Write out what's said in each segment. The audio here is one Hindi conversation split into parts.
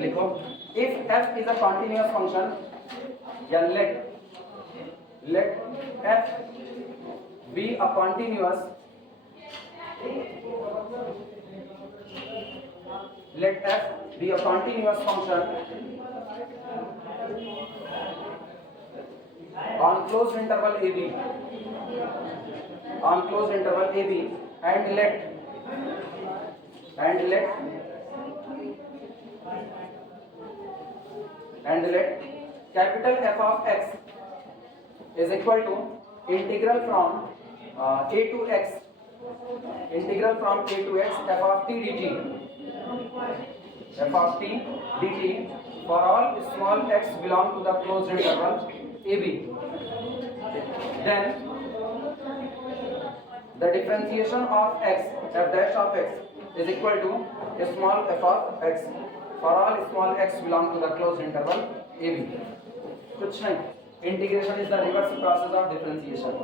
लिखो if f is a continuous function या let f be a continuous function on closed interval ab and let capital F of x is equal to integral from a to x f of t dt for all small x belong to the closed interval ab. Then the differentiation of x f dash of x is equal to small f of x for all small x belong to the closed interval ab. कुछ नहीं, integration is the reverse process of differentiation.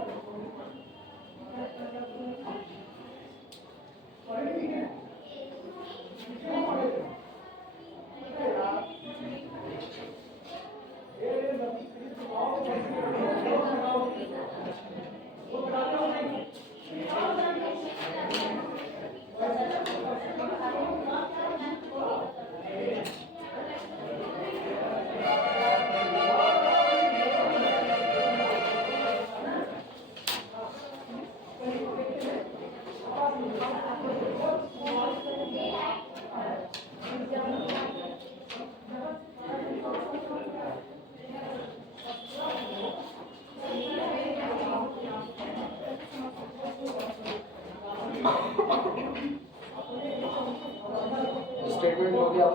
Statement हो गया,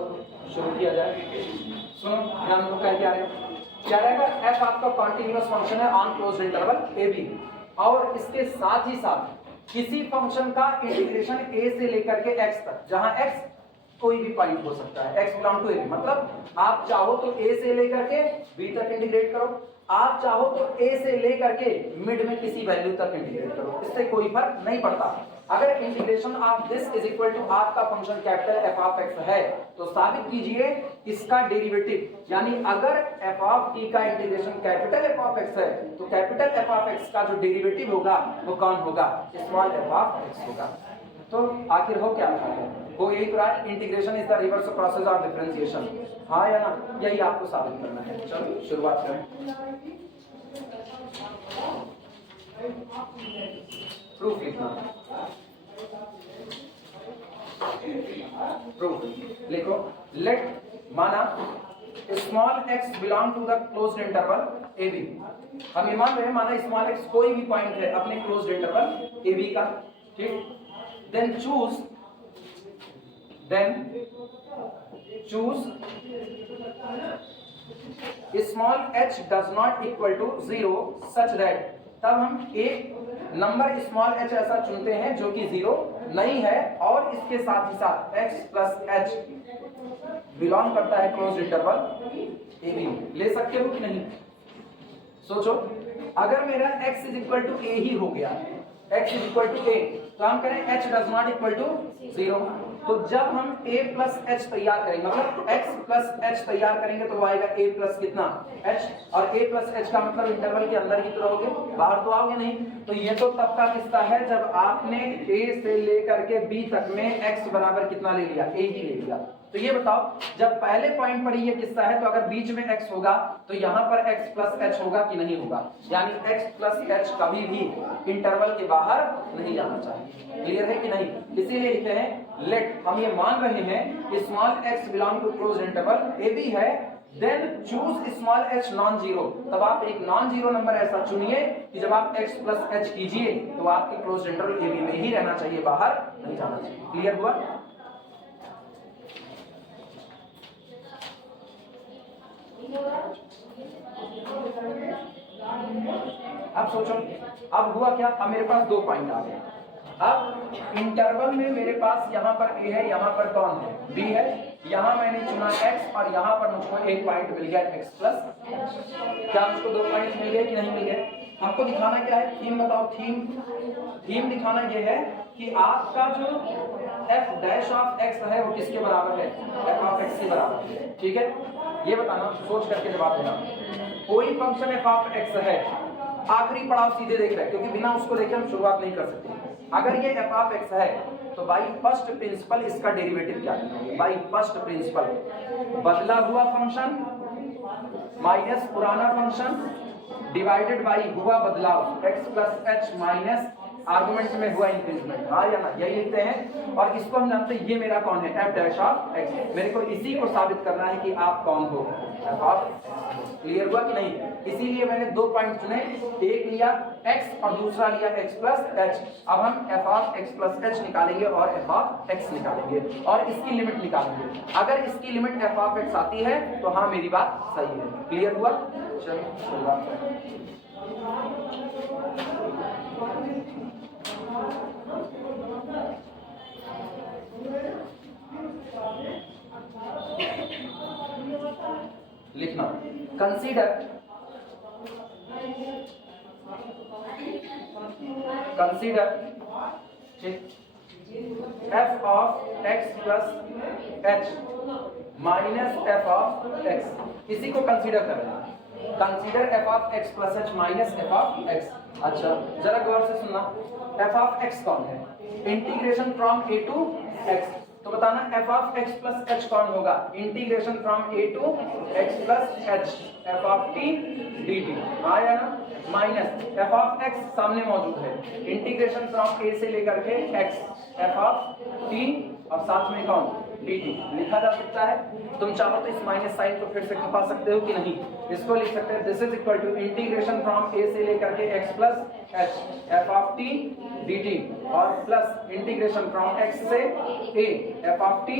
शुरू किया जाए। सुनो ध्यान दो, क्या रहेगा f आपका कॉन्टिन्यूअस फंक्शन है ऑन क्लोज्ड इंटरवल ab और इसके साथ ही साथ किसी फंक्शन का इंटीग्रेशन a से लेकर के x तक, जहां x कोई भी पॉइंट हो सकता है, x बिलोंग टू a, मतलब आप चाहो तो a से लेकर के b तक इंटीग्रेट करो, आप चाहो तो a से लेकर के मिड में किसी वैल्यू तक इंटीग्रेट करो, इससे कोई फर्क नहीं पड़ता। अगर integration of this is equal to आपका function capital f of x है तो साबित कीजिए इसका डेरिवेटिव, यानी अगर f ऑफ t का integration capital f of x है तो कैपिटल f ऑफ x का जो डेरिवेटिव होगा वो कौन होगा, स्मॉल f ऑफ x होगा। तो आखिर हो क्या वो एक बार integration is the reverse process of differentiation, हाँ या ना, यही आपको साबित करना है। चलो शुरुआत करें। प्रूफ लिखना, प्रूफ लिखो लेट माना small x belong to the closed interval ab, हम ये मान रहे हैं माना स्मॉल x कोई भी पॉइंट है अपने क्लोज्ड इंटरवल ab का, ठीक। Then choose small h does not equal to 0 such that, तब हम एक नंबर स्मॉल h ऐसा चुनते हैं जो कि 0 नहीं है और इसके साथ ही साथ x प्लस h बिलोंग करता है क्लोज्ड इंटरवल ab। ले सकते हो कि नहीं, सोचो। अगर मेरा x is equal to a ही हो गया, x is equal to a, तो हम करें h does not equal to 0, तो जब हम a प्लस h तैयार करेंगे, मतलब x प्लस h तैयार करेंगे तो वो आएगा a प्लस कितना h, और a प्लस h का मतलब इंटरवल के अंदर ही तो रहोगे, बाहर तो आओगे नहीं। तो ये तो तब का किस्सा है जब आपने a से लेकर के b तक में x बराबर कितना ले लिया, a ही ले लिया। तो ये बताओ जब पहले पॉइंट पर ये किस्सा है तो अगर बीच में x होगा तो यहाँ पर x प्लस h होगा कि नहीं होगा, यानी x प्लस h कभी भी इंटरवल के बाहर नहीं जाना चाहिए। क्लियर है कि नहीं, इसीलिए लिखे हैं लेट, हम ये मान रहे हैं small x belong to closed interval ab है, then choose small h non zero, तब आप एक नॉन जीरो नंबर ऐसा चुनिए कि जब आप x प्लस h कीजिए तो आपके क्लोज्ड इंटरवल ab में ही रहना चाहिए, बाहर नहीं जाना चाहिए। क्लियर हुआ? अब सोचो अब हुआ क्या, अब मेरे पास दो पॉइंट आ गए। अब इंटरवल में मेरे पास यहाँ पर a है, यहाँ पर कौन है b है, यहाँ मैंने चुना x और यहाँ पर मुझको एक पॉइंट मिल गया x प्लस। क्या मुझको दो पॉइंट मिल गए कि नहीं मिल गए? हमको दिखाना क्या है, थीम बताओ। थीम दिखाना ये है कि आपका जो f डैश ऑफ x है वो किसके बराबर है, f ऑफ x के बराबर है। ठीक है, ये बताना, सोच करके जवाब देना। कोई फंक्शन f ऑफ x है, आखिरी पड़ाव सीधे देख रहे हैं क्योंकि बिना उसको देखे हम शुरुआत नहीं कर सकते। अगर ये f ऑफ x है तो बाई फर्स्ट प्रिंसिपल इसका डेरिवेटिव क्या है, बाई फर्स्ट प्रिंसिपल बदला हुआ फंक्शन माइनस पुराना फंक्शन डिवाइडेड बाई हुआ बदलाव x plus H minus argument में हुआ इंक्रीजमेंट। हाँ या ना, यही लिखते हैं। और इसको हम जानते हैं ये मेरा कौन है, f डैश ऑफ x। मेरे को इसी को साबित करना है कि आप कौन हो, f ऑफ x। क्लियर हुआ कि नहीं? इसीलिए मैंने दो पॉइंट चुने, एक लिया x और दूसरा लिया x प्लस h। अब हम f of x plus h निकालेंगे और f ऑफ x निकालेंगे और इसकी लिमिट निकालेंगे। अगर इसकी लिमिट f ऑफ x आती है तो हाँ मेरी बात सही है। क्लियर हुआ? चलो शुरुआत करें। लिखना, consider f of x plus h minus f of x। इसी को कंसीडर करना, consider f of x plus h minus f of x। अच्छा जरा गौर से सुनना, f ऑफ x कौन है, integration from a to x। तो बताना f of x plus h कौन होगा, integration from a to x plus h f of t dt। आया ना, माइनस f ऑफ x सामने मौजूद है, इंटीग्रेशन फ्रॉम a से लेकर के x f ऑफ t और साथ में कौन dt लिखा जा सकता है। तुम चाहो तो इस माइनस साइन को फिर से खपा सकते हो कि नहीं, इसको लिख सकते हैं this is equal to integration from a से लेकर के x plus h f of t dt और प्लस इंटीग्रेशन फ्रॉम x से a f of t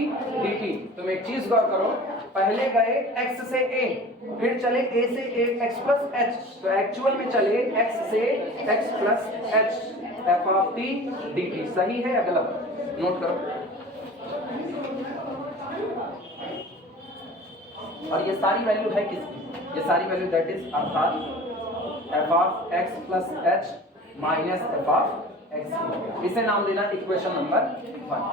dt। तुम एक चीज गौर करो, पहले गए x से a, फिर चले a से a x प्लस h, तो एक्चुअल में चले x से x plus h f of t dt। सही है या गलत, नोट करो। और ये सारी वैल्यू है किसकी, ये सारी वैल्यू दैट इज अर्थात f of x plus h minus f of x। इसे नाम देना इक्वेशन नंबर 1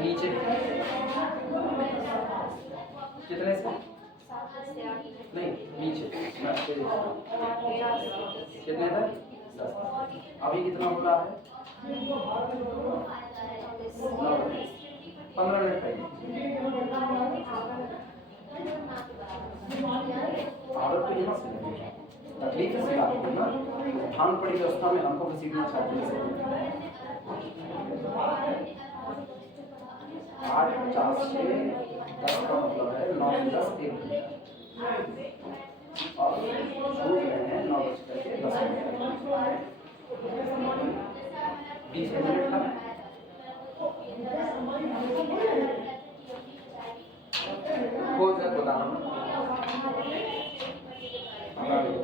नीचे कितने से नहीं नीचे कितने था, अभी कितना हो रहा है 15 मिनट पहले। आदत तो यहाँ से लगी, तकलीफ से सिखाते ना, ठान पड़ी व्यवस्था में हमको घसीटना चाहते हैं। 8 50 से 10 का मतलब है 9 से 10 1 और छूट रहे हैं 9 बजकर के 10 मिनट 20 मिनट का हो जाए बताना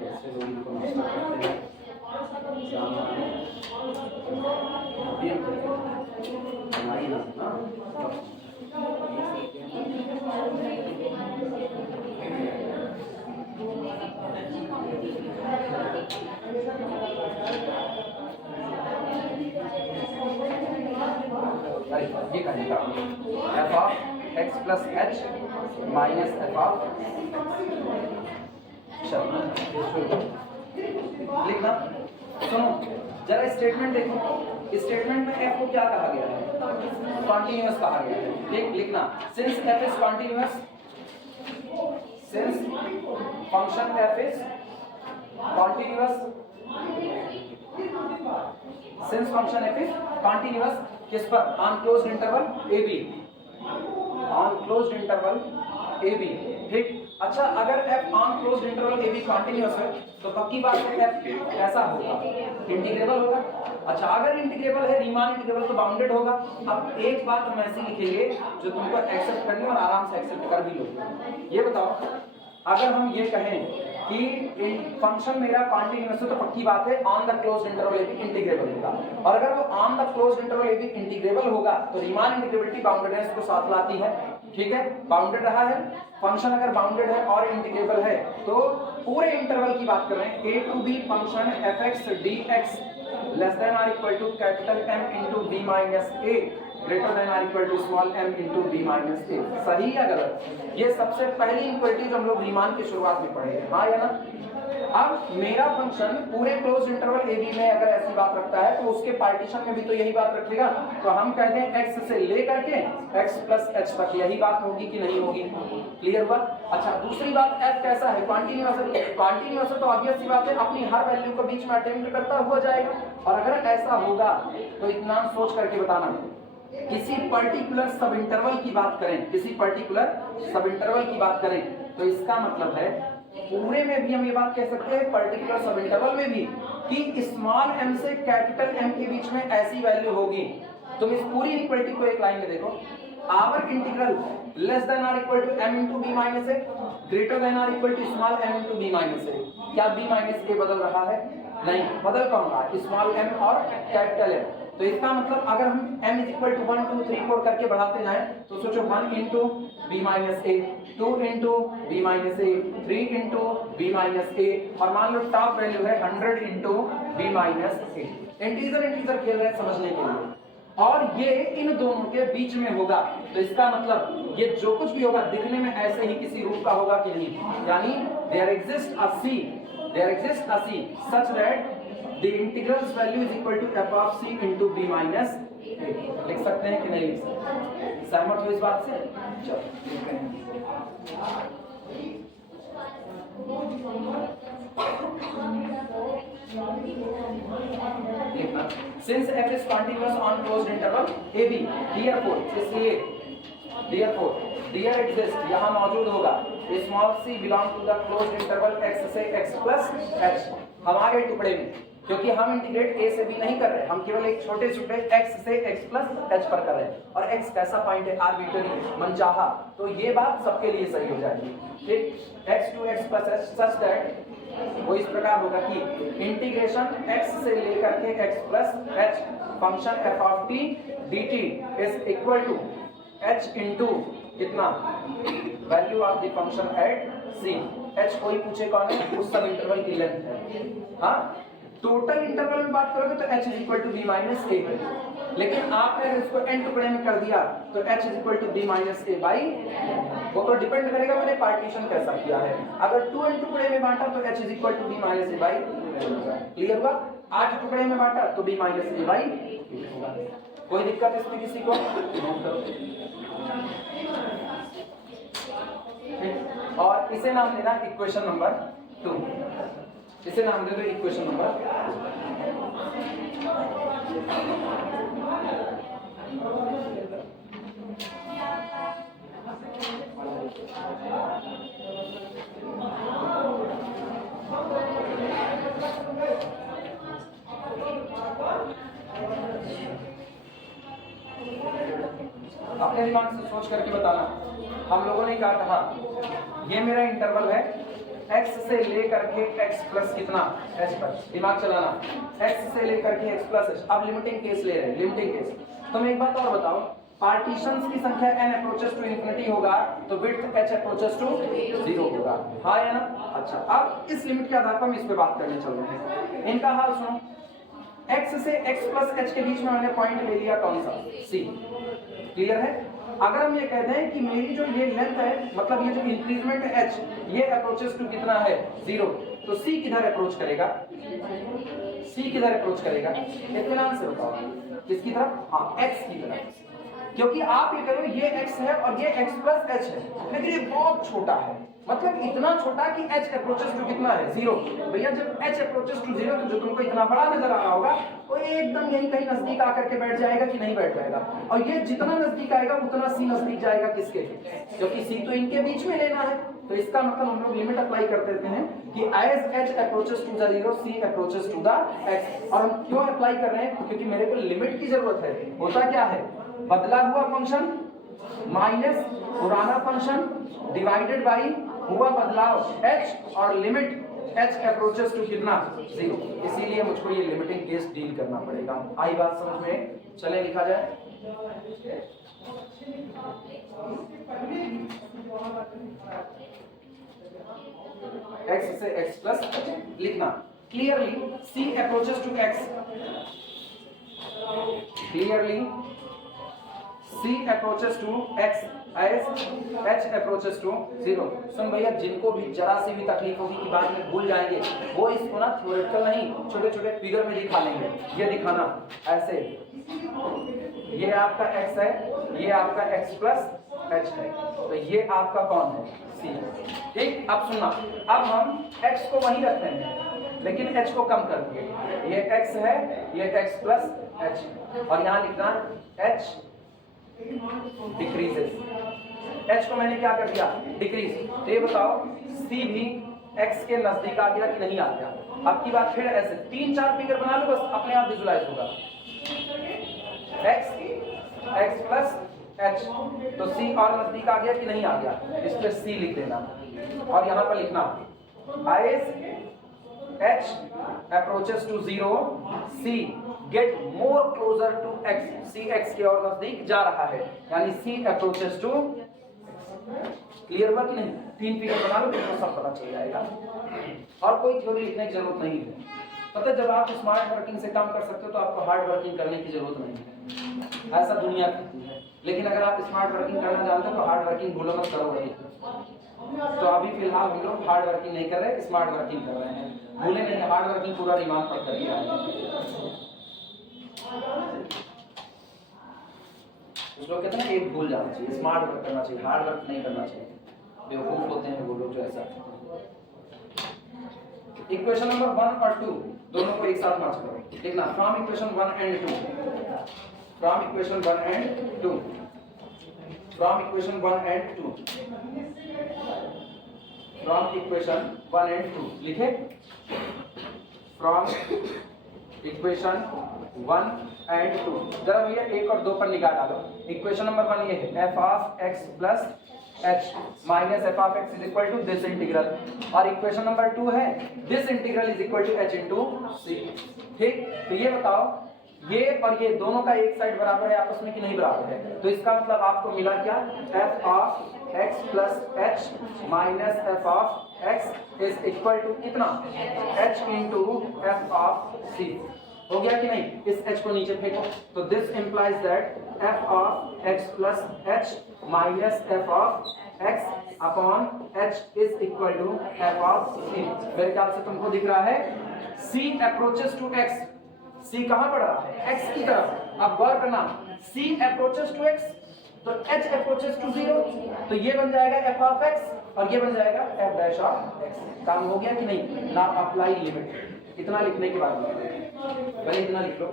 कैसे लोग इनको नाश्ता करते हैं। हमारी ना ये कहेगा f of x plus h minus f of लिखना। सुनो जरा स्टेटमेंट देखो, स्टेटमेंट में f को क्या कहा गया है, कॉन्टिन्यूअस कहा गया है। ठीक, लिखना since f is continuous, since function f is continuous since function F is continuous किस पर, on closed interval A B, on closed interval A B, ठीक। अच्छा, अगर f on closed interval A B continuous है तो पक्की बात है f ऐसा होगा, इंटीग्रेबल होगा। अच्छा, अगर इंटीग्रेबल है, रीमान इंटीग्रेबल तो बाउंडेड होगा। अब एक बात हम ऐसी लिखेंगे जो तुमको एक्सेप्ट करनी और आराम से एक्सेप्ट कर भी लोगे। ये बताओ, अगर हम ये कहें कि फंक्शन मेरा कॉन्टिन्यूअस है तो पक्की बात है on the closed interval A B integrable होगा, और अगर वो on the closed interval A B integrable होगा तो रीमान इंटीग्रेबिलिटी बाउंडेडनेस को साथ लाती है, ठीक है। बाउंडेड रहा है फंक्शन, अगर बाउंडेड है और इंटीग्रेबल है तो पूरे इंटरवल की बात कर रहे हैं, a to b function fx dx less than और equal to capital M into b minus a greater than और equal to small m into b minus a। सही या गलत? ये सबसे पहली इक्वलिटी जो हम लोग रीमान की शुरुआत में पढ़े हैं, हाँ या ना। अब मेरा फंक्शन पूरे क्लोज इंटरवल ए बी में अगर ऐसी बात रखता है तो उसके पार्टीशन में भी तो यही बात रखेगा। तो हम कहते हैं x से लेकर के x प्लस h तक यही बात होगी कि नहीं होगी? क्लियर हुआ? अच्छा, दूसरी बात f कैसा है, कॉन्टिन्यूअस है। कॉन्टिन्यूअस है तो ऑब्वियस सी बात है अपनी हर वैल्यू को बीच में अटेम्प्ट करता हुआ जाएगा, और अगर ऐसा होगा तो इतना सोच करके बताना, किसी पर्टिकुलर सब इंटरवल की बात करें, किसी पर्टिकुलर सब इंटरवल की बात करें तो इसका मतलब है पूरे में भी हम ये बात कह सकते हैं, पर्टिकुलर सब इंटरवल में भी, कि स्मॉल m से कैपिटल M के बीच में ऐसी वैल्यू होगी। तुम इस पूरी इक्वलिटी को एक लाइन में देखो, आवर इंटीग्रल लेस देन और equal to m into b minus a greater than और equal to small m into b minus a। क्या b माइनस a बदल रहा है? नहीं, बदल कौन रहा है? स्मॉल m और कैपिटल M। तो इसका मतलब अगर हम m इज इक्वल टू 1 2 3 4 करके बढ़ाते जाएं तो सोचो 1 into b minus a, 2 into b minus a, 3 into b minus a, और मान लो टॉप वैल्यू है 100 into b minus a। Integer खेल रहे हैं समझने के लिए, और ये इन दोनों के बीच में होगा। तो इसका मतलब ये जो कुछ भी होगा दिखने में ऐसे ही किसी रूप का होगा कि नहीं, यानी there exist a c such that the integral's value is equal to f of c into b minus a। लिख सकते हैं कि नहीं लिख सकते? सहमत हो इस बात से? चलो लिखना, since f is continuous on closed interval a b, therefore इसलिए there exists यहाँ मौजूद होगा small c belong to the closed interval x से x plus h। हमारे टुकड़े में, क्योंकि हम इंटीग्रेट a से b नहीं कर रहे, हम केवल एक छोटे टुकड़े x से x प्लस h पर कर रहे हैं, और x कैसा पॉइंट है? आर्बिट्ररी, मनचाहा। तो ये बात सबके लिए सही हो जाएगी, ठीक। x to x plus h such that वो इस प्रकार होगा कि इंटीग्रेशन x से लेकर के x plus h function f of t dt is equal to h into कितना, value of the function at c। h कोई पूछे कौन है? उस सब इंटरवल की लेंथ है। हाँ, टोटल इंटरवल में बात करोगे तो h is equal to b minus a है, लेकिन आपने अगर इसको n टुकड़े में कर दिया तो h is equal to b minus a by, वो तो डिपेंड करेगा मैंने पार्टीशन कैसा किया है। अगर 2n टुकड़े में बांटा तो h is equal to b minus a by. Clear हुआ? 8 टुकड़े में बांटा तो b माइनस a बाई होगा। कोई दिक्कत इसमें किसी को? और इसे नाम देना इक्वेशन नंबर 2, इसे नाम दे दो इक्वेशन नंबर। अपने दिमाग से सोच करके बताना, हम लोगों ने क्या कहा, ये मेरा इंटरवल है x से लेकर के x प्लस कितना h पर, दिमाग चलाना, x से लेकर के x प्लस h। अब लिमिटिंग केस ले रहे हैं, लिमिटिंग केस। तुम एक बात और बताओ, पार्टीशंस की संख्या n अप्रोचेस टू इंफिनिटी होगा तो विड्थ h अप्रोचेस टू 0 होगा, हाँ या ना? अच्छा, अब इस लिमिट के आधार पर हम इस पे बात करने चल रहे हैं। इनका हाल सुनो, x से x प्लस h के बीच में मैंने पॉइंट ले लिया कौन सा? c। क्लियर है? अगर हम ये कहते हैं कि मेरी जो ये लेंथ है, मतलब ये जो इंक्रीजमेंट है h, ये अप्रोचेस टू कितना है? 0, तो c किधर अप्रोच करेगा? c किधर अप्रोच करेगा? इत्मीनान से बताओ, किसकी तरफ? हाँ, x की तरफ। क्योंकि आप ये करो ये x है और ये x प्लस h है, लेकिन ये बहुत छोटा है, मतलब इतना छोटा कि h अप्रोचेस टू कितना है 0। भैया जब h अप्रोचेस टू 0 तो जो तुमको इतना बड़ा नजर आ रहा होगा वो एकदम यही कहीं नजदीक आकर के बैठ जाएगा कि नहीं बैठ जाएगा, और ये जितना नजदीक आएगा उतना c नजदीक जाएगा किसके, क्योंकि c तो इनके बीच में लेना है। तो इसका मतलब हम लोग लिमिट अप्लाई कर देते हैं कि as h approaches to the 0 c approaches to the x। और हम क्यों अप्लाई कर रहे हैं, क्योंकि मेरे को लिमिट की जरूरत है। होता क्या है, बदला हुआ फंक्शन माइनस पुराना फंक्शन डिवाइडेड बाई हुआ बदलाव h और लिमिट h अप्रोचेस टू कितना 0। इसीलिए मुझको ये लिमिटिंग केस डील करना पड़ेगा। आई बात समझ में, चले लिखा जाए। x से x प्लस लिखना clearly c approaches to x, clearly c approaches to x as h approaches to 0। सुन भैया, जिनको भी जरा सी भी तकलीफ होगी कि बाद में भूल जाएंगे, वो इसको ना थ्योरेटिकल नहीं छोटे छोटे फिगर में दिखा लेंगे। ये दिखाना ऐसे, ये आपका x है, ये आपका x प्लस h है, तो ये आपका कौन है c। ठीक, अब सुनना, अब हम x को वहीं रखते हैं लेकिन h को कम कर दिए। ये x है, ये x प्लस h, और यहाँ लिखना h डिक्रीजेस। h को मैंने क्या कर दिया, डिक्रीज। तो ये बताओ c भी x के नजदीक आ गया कि नहीं आ गया। अब की बात फिर ऐसे 3-4 फिगर बना लो, बस अपने आप विजुलाइज होगा। x प्लस h, तो c और नजदीक आ गया कि नहीं आ गया, इस पे c लिख देना, और यहाँ पर लिखना as h approaches to 0 c get more closer to x, c x के और नजदीक जा रहा है, यानी c approaches to। क्लियर हुआ कि नहीं? 3 फिगर बना लो, तो सब पता चल जाएगा, और कोई थ्योरी लिखने की जरूरत नहीं है। पता है, जब आप स्मार्ट वर्किंग से काम कर सकते हो तो आपको हार्ड वर्किंग करने की जरूरत नहीं है, ऐसा दुनिया कहती है। लेकिन अगर आप स्मार्ट वर्किंग करना जानते हो तो हार्ड वर्किंग भूलो मत, करो वही। तो अभी फिलहाल हम लोग हार्ड वर्किंग नहीं कर रहे, स्मार्ट वर्किंग कर रहे हैं। भूले नहीं, हार्ड वर्किंग पूरा दिमाग पर कर दिया है। कुछ लोग कहते हैं ना एक भूल जाना चाहिए, स्मार्ट वर्क करना चाहिए, हार्ड वर्क नहीं करना चाहिए। बेवकूफ होते हैं वो लोग जो ऐसा। इक्वेशन नंबर 1 और 2 दोनों को एक साथ मैच करो। देखना, from equation 1 and 2, from equation 1 and 2, from equation 1 and 2, from equation 1 and 2 लिखे। फ्रॉम इक्वेशन 1 एंड 2, जरा भैया 1 और 2 पर निगाह डालो। इक्वेशन नंबर 1 ये है f of x plus h minus f of x is equal to this integral, और इक्वेशन नंबर 2 है this integral is equal to h into c। ठीक, तो ये बताओ ये और ये दोनों का एक साइड बराबर है आपस में कि नहीं बराबर है, तो इसका मतलब आपको मिला क्या, f of x plus h minus f of x is equal to कितना, h into f of c। हो गया कि नहीं? इस h को नीचे फेंको, तो this implies that f of x plus h minus f of x upon h is equal to f of c। मेरे ख्याल से तुमको दिख रहा है c approaches to x, c कहां बढ़ रहा है, x की तरफ। अब गौर करना, c अप्रोचेस टू x तो h अप्रोचेस टू 0, तो ये बन जाएगा f ऑफ x और ये बन जाएगा f डैश ऑफ x। काम हो गया कि नहीं? ना अप्लाई लिमिट। इतना लिखने के बाद पहले इतना लिख लो।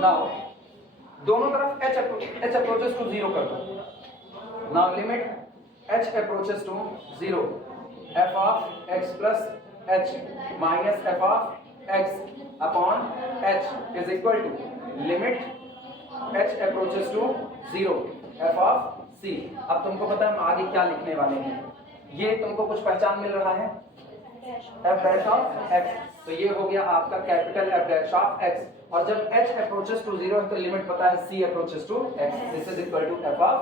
नाउ दोनों तरफ h अप्रोचेस टू 0 कर दो। Now limit h approaches to 0 f of x plus h minus f of x upon h is equal to limit h approaches to 0 f of c। अब तुमको पता है हम आगे क्या लिखने वाले हैं, ये तुमको कुछ पहचान मिल रहा है, f डैश ऑफ x, तो ये हो गया आपका capital F dash of x, और जब h अप्रोचेस टू 0 है तो लिमिट पता है c approaches to x, this is equal to f of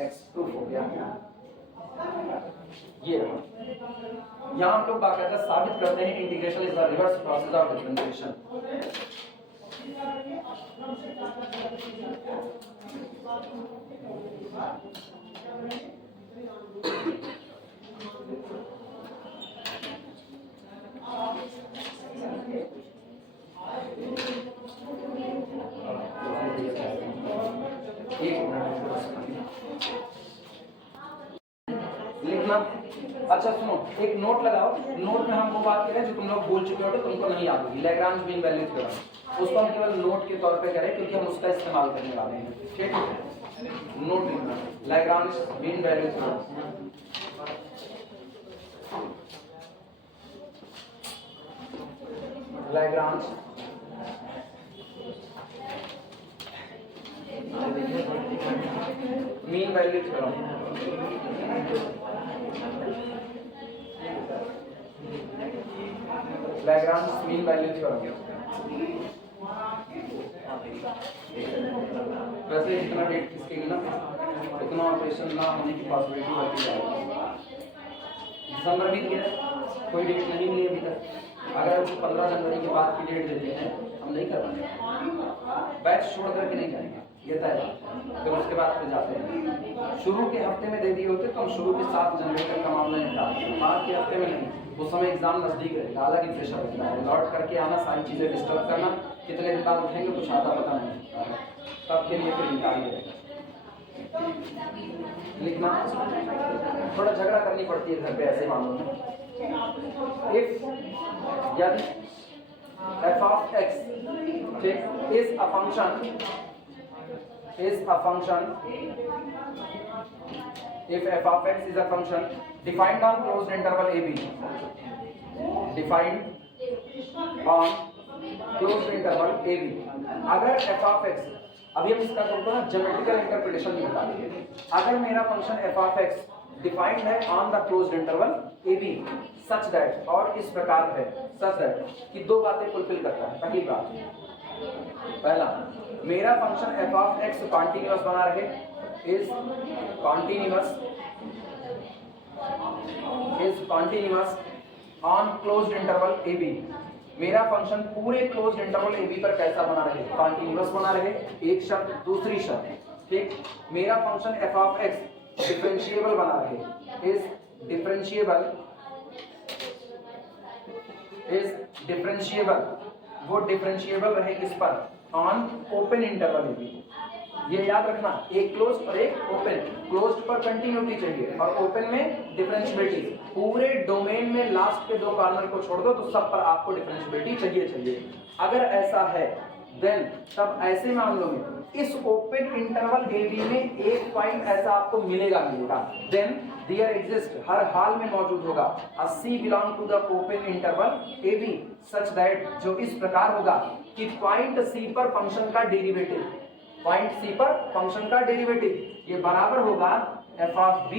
x। Proof हो गया। ये यहाँ हम लोग बाकायदा साबित करते हैं integration is the reverse process of differentiation. लिखना। अच्छा सुनो, एक नोट लगाओ, नोट में हम वो बात करें जो तुम लोग भूल चुके हो तो तुमको नहीं याद होगी, लैग्रांज मीन वैल्यू थ्योरम। उसको हम केवल नोट के तौर पे करें क्योंकि हम उसका इस्तेमाल करने वाले हैं। ठीक है, नोट लिखना, Lagrange mean value theorem. Lagrange mean value theorem. Lagrange mean value theorem. वैसे इतना डेट किसके लिए ना, इतना ऑपरेशन ना होने की पॉसिबिलिटी बढ़ती जाएगी। दिसंबर बीत गया, कोई डेट नहीं मिली अभी तक। अगर 15 जनवरी के बाद की डेट देते हैं हम नहीं कर पाएंगे, बैच छोड़ करके नहीं जाएंगे, ये तय है। फिर उसके बाद फिर जाते हैं। शुरू के हफ्ते में दे दिए होते तो हम शुरू के 7 जनवरी तक का मामला निकालते, बाद के हफ्ते में नहीं, उस समय एग्जाम नजदीक रहेगा, अलग ही प्रेशर रहता है, लौट करके आना, सारी चीजें डिस्टर्ब करना, कितने दिन बाद उठेंगे कुछ आता पता नहीं, तब के लिए फिर निकाल देगा। लिखना, थोड़ा झगड़ा करनी पड़ती है घर पे ऐसे मामलों में। इफ यदि f of x ठीक is a function, if f of x is a function defined on closed interval a b, defined on closed interval a b, अगर f of x, अभी हम इसका तुमको ना ज्योमेट्रिकल इंटरप्रिटेशन में बता देंगे। अगर मेरा function f of x defined है on the closed interval A B such that, और इस प्रकार है सच दैट कि दो बातें फुलफिल करता है। पहली बात, पहला, मेरा function f of x continuous बना रहे, is continuous on closed interval A B. मेरा फंक्शन पूरे क्लोज्ड इंटरवल ए बी पर कैसा बना रहे, कॉन्टिन्यूअस बना रहे। एक शर्त, दूसरी शर्त, ठीक, मेरा function f of x differentiable बना रहे, इज डिफरेंशिएबल, वो डिफरेंशिएबल रहे किस पर, on open interval A B. ये याद रखना, एक क्लोज्ड और एक ओपन। क्लोज्ड पर कंटिन्यूटी चाहिए और ओपन में डिफरेंशिएबिलिटी। पूरे डोमेन में लास्ट के दो कॉर्नर को छोड़ दो तो सब पर आपको डिफरेंशिएबिलिटी चाहिए। अगर ऐसा है देन तब ऐसे मामलों में इस ओपन इंटरवल ए बी में एक पॉइंट ऐसा आपको मिलेगा, देन देयर एग्जिस्ट, हर हाल में मौजूद होगा, a C belong to the open interval A B such that, जो इस प्रकार होगा कि पॉइंट सी पर फंक्शन का डेरिवेटिव, पॉइंट सी पर फंक्शन का डेरिवेटिव ये बराबर होगा f of b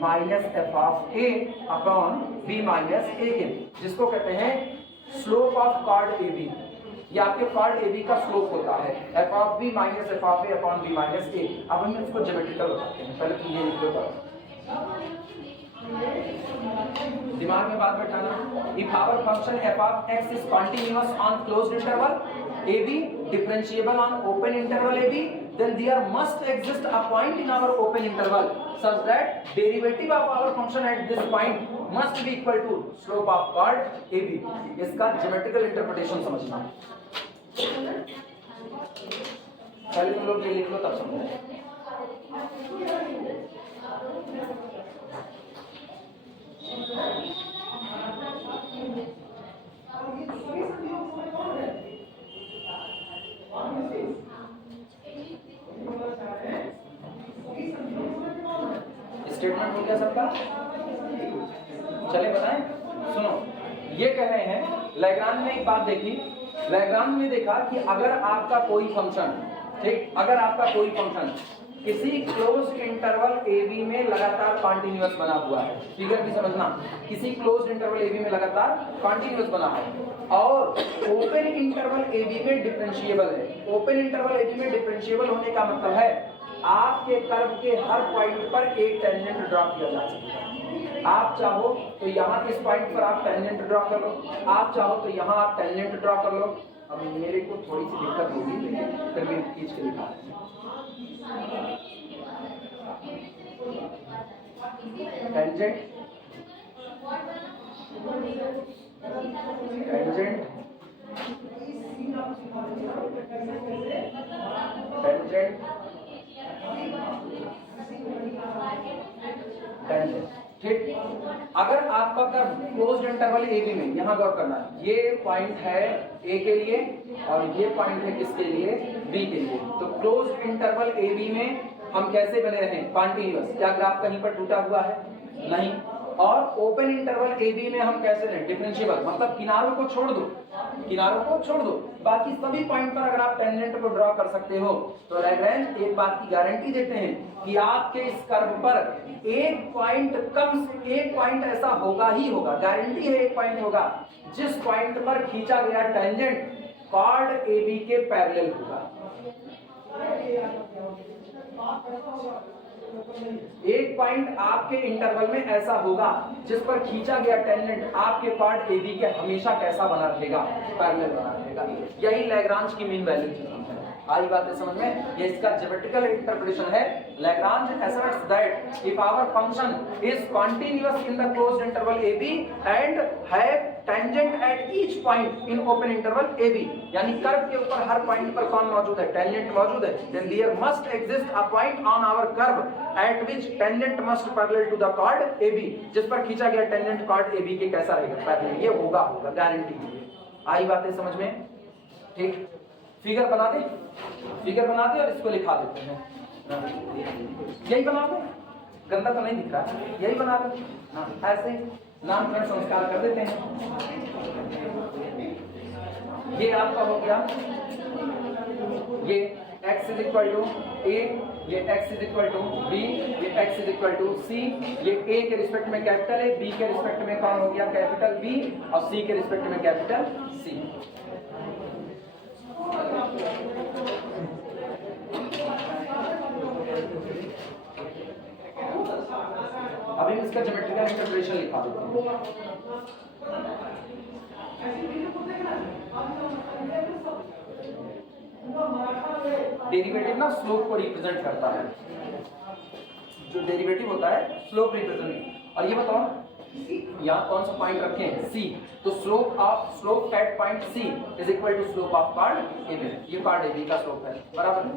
minus f of a upon b minus a के, जिसको कहते हैं slope of chord A B. ये आपके कॉर्ड ए बी का स्लोप होता है, f of b minus f of a upon b minus a। अब हम इसको ज्योमेट्रिकल बताते हैं, पहले तुम ये लिख लो, दिमाग में बात बैठाना। if our function f of x is continuous on closed interval a b, differentiable on open interval a b, then there must exist a point in our open interval such that derivative of our function at this point must be equal to slope of chord a b। इसका ज्योमेट्रिकल इंटरप्रिटेशन समझना, पहले तुम लोग ये लिख लो तब समझो। स्टेटमेंट हो गया सबका, चले बताएं। सुनो, ये कह रहे हैं लैग्रांज ने एक बात देखी, लैग्रांज ने देखा कि अगर आपका कोई फंक्शन, ठीक, अगर आपका कोई फंक्शन किसी क्लोज्ड इंटरवल ए बी में लगातार कॉन्टिन्यूअस बना हुआ है, फिगर भी समझना, किसी क्लोज्ड इंटरवल ए बी में लगातार कॉन्टिन्यूअस बना है और ओपन इंटरवल ए बी में डिफरेंशिएबल है। ओपन इंटरवल ए बी में डिफरेंशिएबल होने का मतलब है आपके कर्व के हर पॉइंट पर एक टेंजेंट ड्रॉ किया जा सकता है। आप चाहो तो यहाँ इस पॉइंट पर आप टेंजेंट ड्रॉ कर लो, आप चाहो तो यहाँ आप टेंजेंट ड्रॉ कर लो। अब मेरे को थोड़ी सी दिक्कत होगी लेकिन फिर भी खींच के दिखा रहे हैं। टेंजेंट, टेंजेंट, टेंजेंट, टेंजेंट, ठीक। अगर आपका कर्व क्लोज्ड इंटरवल ए बी में, यहां गौर करना, ये पॉइंट है ए के लिए और ये पॉइंट है किसके लिए, बी के लिए। तो क्लोज्ड इंटरवल ए बी में हम कैसे बने रहे, कॉन्टिन्यूअस। क्या ग्राफ कहीं पर टूटा हुआ है, नहीं। और ओपन इंटरवल ए बी में हम कैसे रहे, डिफरेंशिएबल, मतलब किनारों को छोड़ दो, किनारों को छोड़ दो, बाकी सभी पॉइंट पर अगर आप टेंजेंट को ड्रॉ कर सकते हो। तो लैग्रेंज एक बात की गारंटी देते हैं कि आपके इस कर्व पर एक पॉइंट ऐसा होगा ही होगा, गारंटी है एक पॉइंट होगा जिस पॉइंट पर खींचा गया टेंजेंट कॉर्ड ए बी के पैरेलल होगा। एक पॉइंट आपके इंटरवल में ऐसा होगा जिस पर खींचा गया टेंजेंट आपके कॉर्ड ए बी के हमेशा कैसा बना रहेगा, पैरेलल बना रहेगा। यही लैग्रांज की मीन वैल्यू थ्योरम है। आई बात है समझ में, ये इसका ज्योमेट्रिकल इंटरप्रिटेशन है। Lagrange asserts that if our function is continuous in the closed interval ab and have tangent at each point in open interval ab, यानी कर्व के ऊपर हर पॉइंट पर कौन मौजूद है, टेंजेंट मौजूद है, then there must exist a point on our curve at which tangent must parallel to the chord ab, जिस पर खींचा गया टेंजेंट chord ab के कैसा रहेगा, पैरेलल। ये होगा गारंटी है। आई बातें समझ में, ठीक। फिगर बना दे, फिगर बना दे और इसको लिखा देते हैं। यही बना दो, गंदा तो नहीं दिख रहा, यही बना दो। हाँ, ऐसे नामकरण संस्कार कर देते हैं। ये आपका हो गया, ये x is equal to a, ये x is equal to b, ये x is equal to c, ये a के रिस्पेक्ट में कैपिटल a, b के रिस्पेक्ट में कौन हो गया, कैपिटल b, और c के रिस्पेक्ट में कैपिटल c। अभी इसका ज्योमेट्रिकल इंटरप्रिटेशन लिखा देते हैं। डेरिवेटिव ना स्लोप को रिप्रेजेंट करता है, जो डेरिवेटिव होता है स्लोप रिप्रेजेंट। और ये बताओ यहाँ कौन सा पॉइंट रखे हैं, C, तो slope at point C is equal to slope of chord AB। ये कॉर्ड AB का स्लोप है, बराबर है।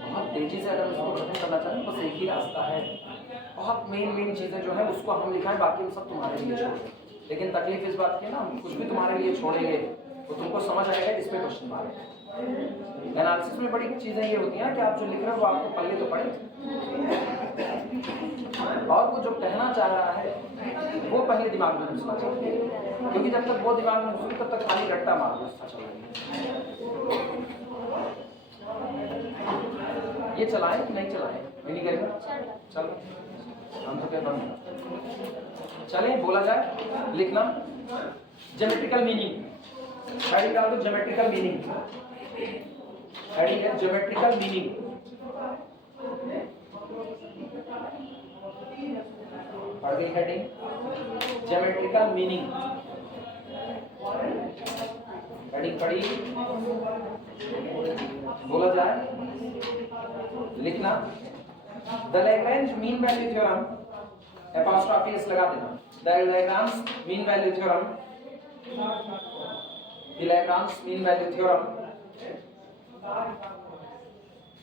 बहुत तेजी से अगर उसको खत्म करना चाहें तो एक ही रास्ता है। बहुत मेन चीजें जो है उसको हम लिखाएं, बाकी हम सब तुम्हारे लिए छोड़ दें। लेकिन तकलीफ इस बात की ना, हम कुछ भी तुम्हारे लिए छोड़ेंगे तो तुमको समझ आएगा इस पे क्वेश्चन मार्क। एनालिसिस में बड़ी चीजें ये होती हैं कि आप जो लिख रहे हो वो आपको पढ़े तो पढ़े, और वो जो कहना चाह रहा है वो पहले दिमाग में घुसना चाहिए, क्योंकि जब तक वो दिमाग में घुसे तब तक खाली रट्टा मार घुसता चला। ये चलाएं कि नहीं चलाएं, नहीं करेगा, चलो हम तो क्या बंद चले, बोला जाए, लिखना ज्योमेट्रिकल मीनिंग, हेडिंग डाल दो ज्योमेट्रिकल मीनिंग, हेडिंग है ज्योमेट्रिकल मीनिंग। पढ़ गई हेडिंग, ज्योमेट्रिकल मीनिंग, हेडिंग पढ़ी, बोला जाए, लिखना the Lagrange mean value theorem, apostrophe S लगा देना, the Lagrange mean value theorem, the Lagrange mean value theorem,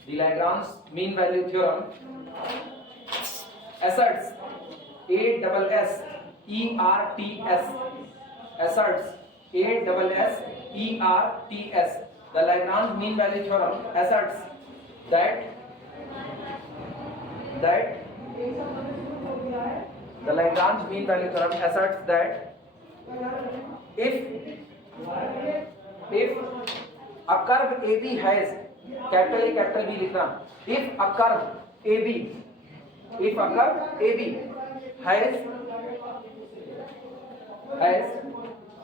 the Lagrange mean value theorem asserts asserts the Lagrange mean value theorem asserts that the Lagrange mean value theorem asserts that if a curve AB has capital A capital B लिखना, if a curve AB has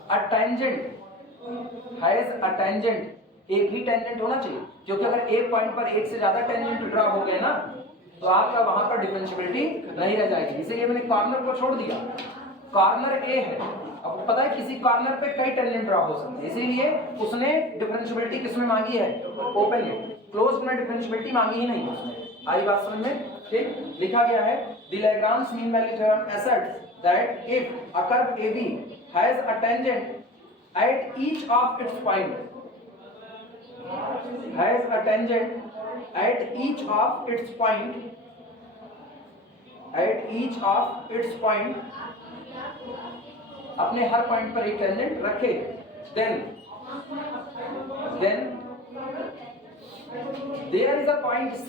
a tangent, एक ही टेंजेंट होना चाहिए, क्योंकि अगर एक पॉइंट पर एक से ज्यादा टेंजेंट ड्रा हो गए ना तो आपका वहां पर डिफरेंशिएबिलिटी नहीं रह जाएगी। इसीलिए मैंने कॉर्नर को छोड़ दिया, कॉर्नर ए है, अब पता है किसी कॉर्नर पे कई टेंजेंट ड्रा हो सकते हैं, इसीलिए उसने डिफरेंशिएबिलिटी किसमें मांगी है, ओपन में, क्लोज्ड में डिफरेंशिएबिलिटी मांगी ही नहीं उसने। आई बात समझ में, ठीक। लिखा गया है The Lagrange mean value theorem asserts that if a curve AB has a tangent at each of its point, अपने हर पॉइंट पर एक टेंजेंट रखे, then there is a point C,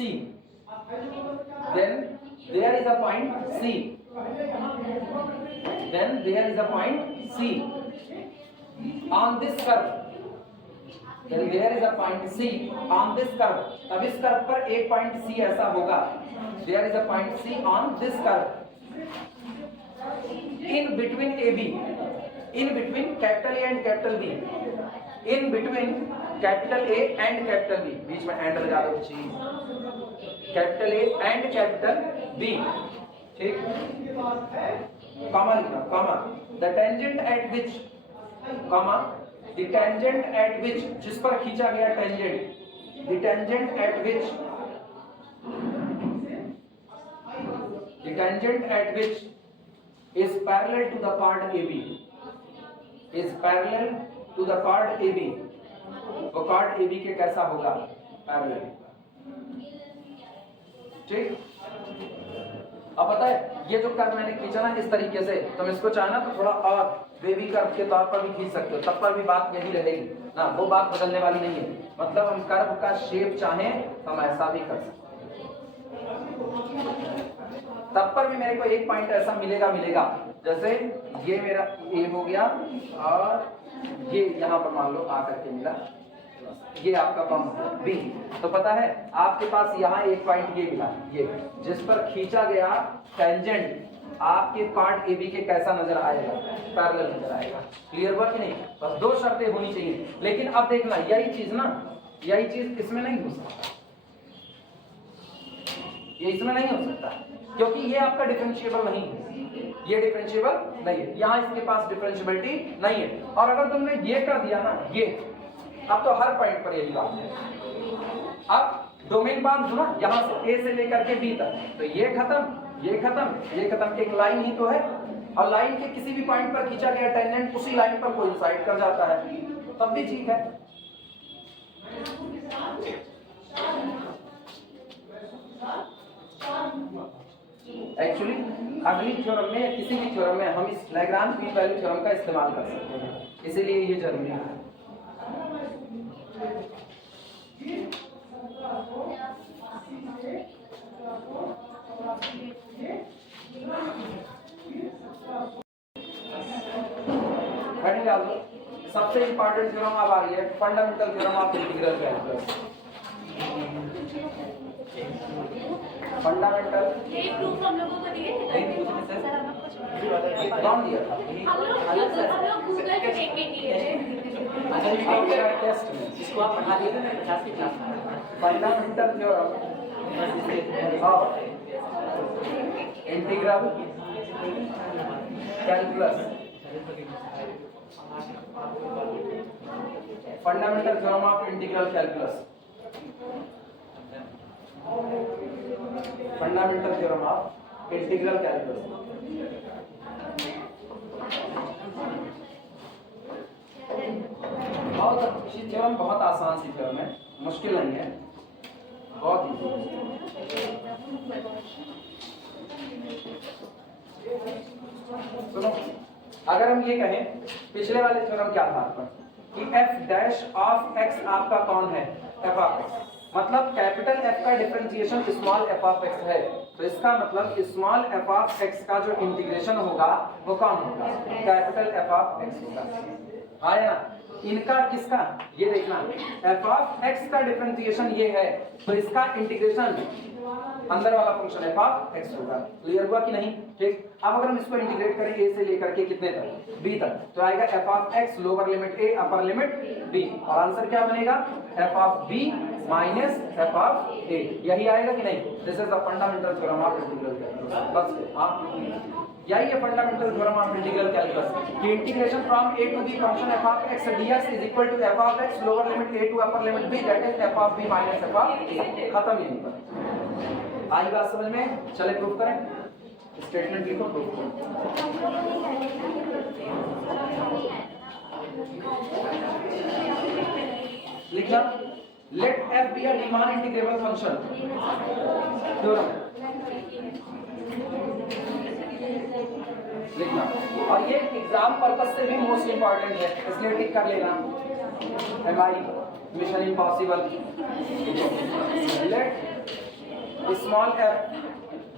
on this curve, तब इस कर्व पर एक पॉइंट C ऐसा होगा, there is a point C on this curve in between AB, in between capital A and capital B, in between capital A and capital B, बीच में एंड लगा दो चीज, capital A and capital B, ठीक, कॉमा लिखना, comma, the tangent at which, जिस पर खींचा गया tangent, the tangent at which is parallel to the chord AB, वो chord AB के कैसा होगा, पैरेलल, ठीक। अब पता है ये जो कर्व मैंने खींचा ना इस तरीके से, तुम इसको चाहना तो थोड़ा और वेवी कर्व के तौर पर भी खींच सकते हो, तब पर भी बात यही रहेगी ना, वो बात बदलने वाली नहीं है। मतलब हम कर्व का शेप चाहें तो हम ऐसा भी कर सकते हैं, तब पर भी मेरे को एक पॉइंट ऐसा मिलेगा, जैसे ये मेरा ए हो गया और ये यहाँ पर मान लो आकर के मिला, ये आपका कौन होगा, बी। तो पता है आपके पास यहाँ एक पॉइंट ये मिला, ये जिस पर खींचा गया टेंजेंट आपके पार्ट ए बी के कैसा नजर आएगा, पैरेलल नजर आएगा। क्लियर हुआ कि नहीं? बस दो शर्तें होनी चाहिए। लेकिन अब देखना यही चीज इसमें नहीं हो सकता, ये इसमें नहीं हो सकता क्योंकि ये आपका डिफरेंशिएबल नहीं है, ये डिफरेंशिएबल नहीं है, यहाँ इसके पास डिफरेंशिएबिलिटी नहीं है। और अगर तुमने ये कर दिया ना, ये अब तो हर पॉइंट पर यही बात है। अब डोमेन बांध दो ना, यहाँ से ए से लेकर के बी तक, तो ये खत्म, ये खत्म, ये खत्म, एक लाइन ही तो है। और लाइन के किसी भी पॉइंट पर खींचा गया टेंजेंट उसी लाइन पर कोइंसाइड कर जाता है, तब भी ठीक है। एक्चुअली अगली थ्योरम में, किसी भी थ्योरम में हम इस लैग्रांज मीन वैल्यू थ्योरम का इस्तेमाल कर सकते हैं, इसीलिए ये जरूरी है। सबसे इंपॉर्टेंट थ्योरम अब आ रही है, fundamental theorem of integral calculus. Fundamental एक प्रूफ हम लोगों को दिए थे, कौन दिया था? हम लोग गूगल पे देख के किए थे। टेस्ट में इसको आप पढ़ा दिए थे ना 50 की क्लास में। Fundamental theorem of integral calculus, fundamental theorem of integral calculus, fundamental theorem of integral calculus. बहुत अच्छी थ्योरम, बहुत आसान सी थ्योरम है, मुश्किल नहीं है, बहुत इजी। सुनो, अगर हम ये कहें, पिछले वाले थ्योरम क्या था आपका कि f डैश ऑफ x आपका कौन है, f ऑफ x, मतलब कैपिटल F का differentiation small f of x है, तो इसका मतलब स्मॉल f ऑफ x का जो इंटीग्रेशन होगा वो कौन होगा, कैपिटल F ऑफ x होगा। हाँ या ना? इनका किसका, ये देखना, f ऑफ x का डिफरेंशिएशन ये है, तो इसका इंटीग्रेशन अंदर वाला फंक्शन f ऑफ x होगा। क्लियर हुआ कि नहीं? ठीक। अब अगर हम इसको इंटीग्रेट करें a से लेकर के कितने तक, b तक, तो आएगा f of x lower limit a upper limit b, और आंसर क्या बनेगा, f of b minus f of a। यही आएगा कि नहीं? This is the fundamental theorem of integral calculus. बस हाँ, यही है fundamental theorem of integral calculus कि integration from a to b function f of x dx is equal to f of x lower limit a to upper limit b, that is f of b minus f of a। खत्म यहीं पर। आई बात समझ में? चले प्रूफ करें। स्टेटमेंट लिखो प्रूफ करो। लिखना let f be a Riemann integrable function theorem लिखना, और ये एग्जाम पर्पस से भी मोस्ट इंपॉर्टेंट है इसलिए टिक कर लेना। MI mission impossible let small f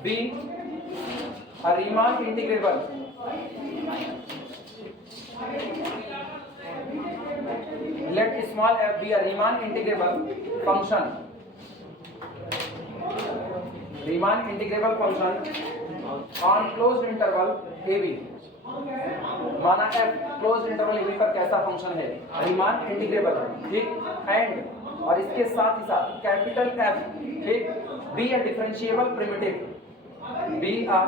be a Riemann integrable let small f be a Riemann integrable function, Riemann integrable function on closed interval ab। माना f क्लोज्ड इंटरवल ab पर कैसा फंक्शन है, रीमान इंटीग्रेबल, ठीक, एंड और इसके साथ ही साथ कैपिटल F, ठीक, be a differentiable primitive, be a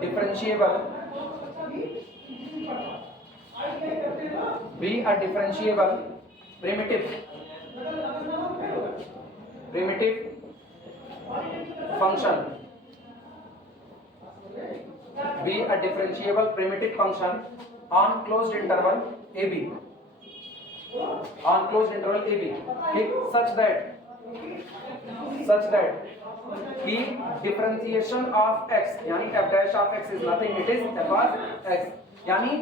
differentiable, be a differentiable primitive function, be a differentiable primitive function on closed interval ab, on closed interval ab, ठीक, such that the differentiation of x यानी f dash of x is nothing, it is f of x, यानी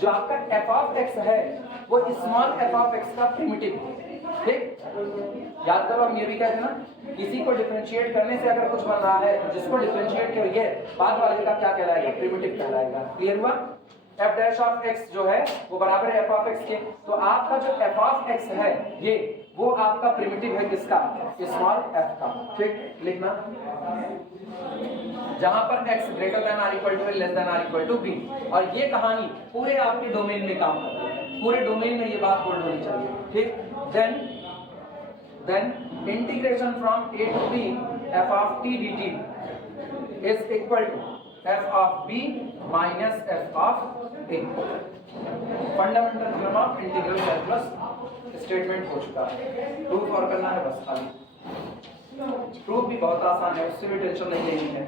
जो आपका f of x है वो स्मॉल f of x का प्रिमिटिव, ठीक, याद करो। हम ये भी कहते हैं ना, किसी को डिफरेंशिएट करने से अगर कुछ बन रहा है तो जिसको डिफरेंशिएट करोगे बाद वाले का क्या कहलाएगा, प्रिमिटिव कहलाएगा। क्लियर हुआ? f dash of x जो है वो बराबर है f of x के, तो आपका जो f of x है ये वो आपका प्रिमिटिव है किसका, स्मॉल f का, ठीक, लिखना जहां पर x greater than or equal to less than or equal to b, और ये कहानी पूरे आपके डोमेन में काम कर रही है, पूरे डोमेन में ये बात बोल्ड होनी चाहिए, ठीक। Then integration from a to b f of t dt is equal to f of b minus f of a। Fundamental theorem of integral calculus statement हो चुका है, प्रूफ और करना है बस खाली। प्रूफ भी बहुत आसान है, उससे भी टेंशन नहीं लेनी है।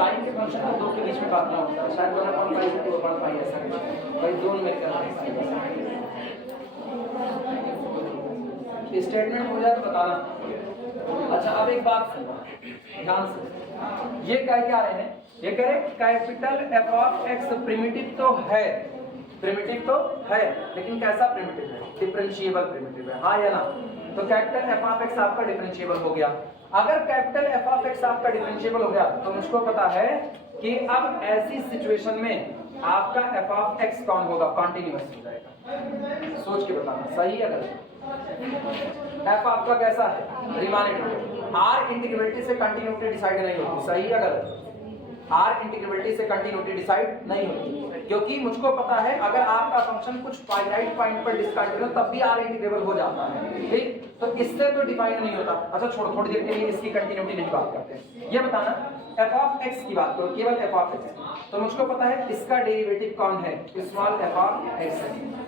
साइन के फंक्शन को दो के बीच में काटना होता है, शायद 1/5 से 2/5 ऐसा भाई दोनों में करना है। स्टेटमेंट हो जाए तो बताना। अच्छा अब एक बात सुनो ध्यान से, ये कह क्या रहे हैं, ये कह रहे capital f of x primitive तो है, प्रिमिटिव तो है, लेकिन कैसा प्रिमिटिव है, डिफरेंशिएबल प्रिमिटिव है, हाँ या ना। तो कैपिटल f of x आपका डिफरेंशिएबल हो गया। अगर कैपिटल f of x आपका डिफरेंशिएबल हो गया तो मुझको पता है कि अब ऐसी सिचुएशन में आपका f of x कौन होगा, कॉन्टिन्यूअस हो जाएगा। सोच के बताना सही है गलत। f आपका कैसा है, रीमान इंटीग्रेबल, r इंटीग्रेबिलिटी से कंटिन्यूटी डिसाइड नहीं होती, सही है गलत। r इंटीग्रेबिलिटी से कंटिन्यूटी डिसाइड नहीं होती, क्योंकि मुझको पता है अगर आपका फंक्शन कुछ फाइनाइट पॉइंट पर डिस्कंटिन्यूअस तब भी r इंटीग्रेबल हो जाता है, ठीक। तो इससे तो डिफाइन नहीं होता। अच्छा छोड़ो, थोड़ी देर के लिए इसकी कंटिन्यूटी नहीं बात करते हैं, ये बताना f of x की बात करो, केवल f of x, तो मुझको पता है इसका डेरिवेटिव कौन है, स्मॉल f of x,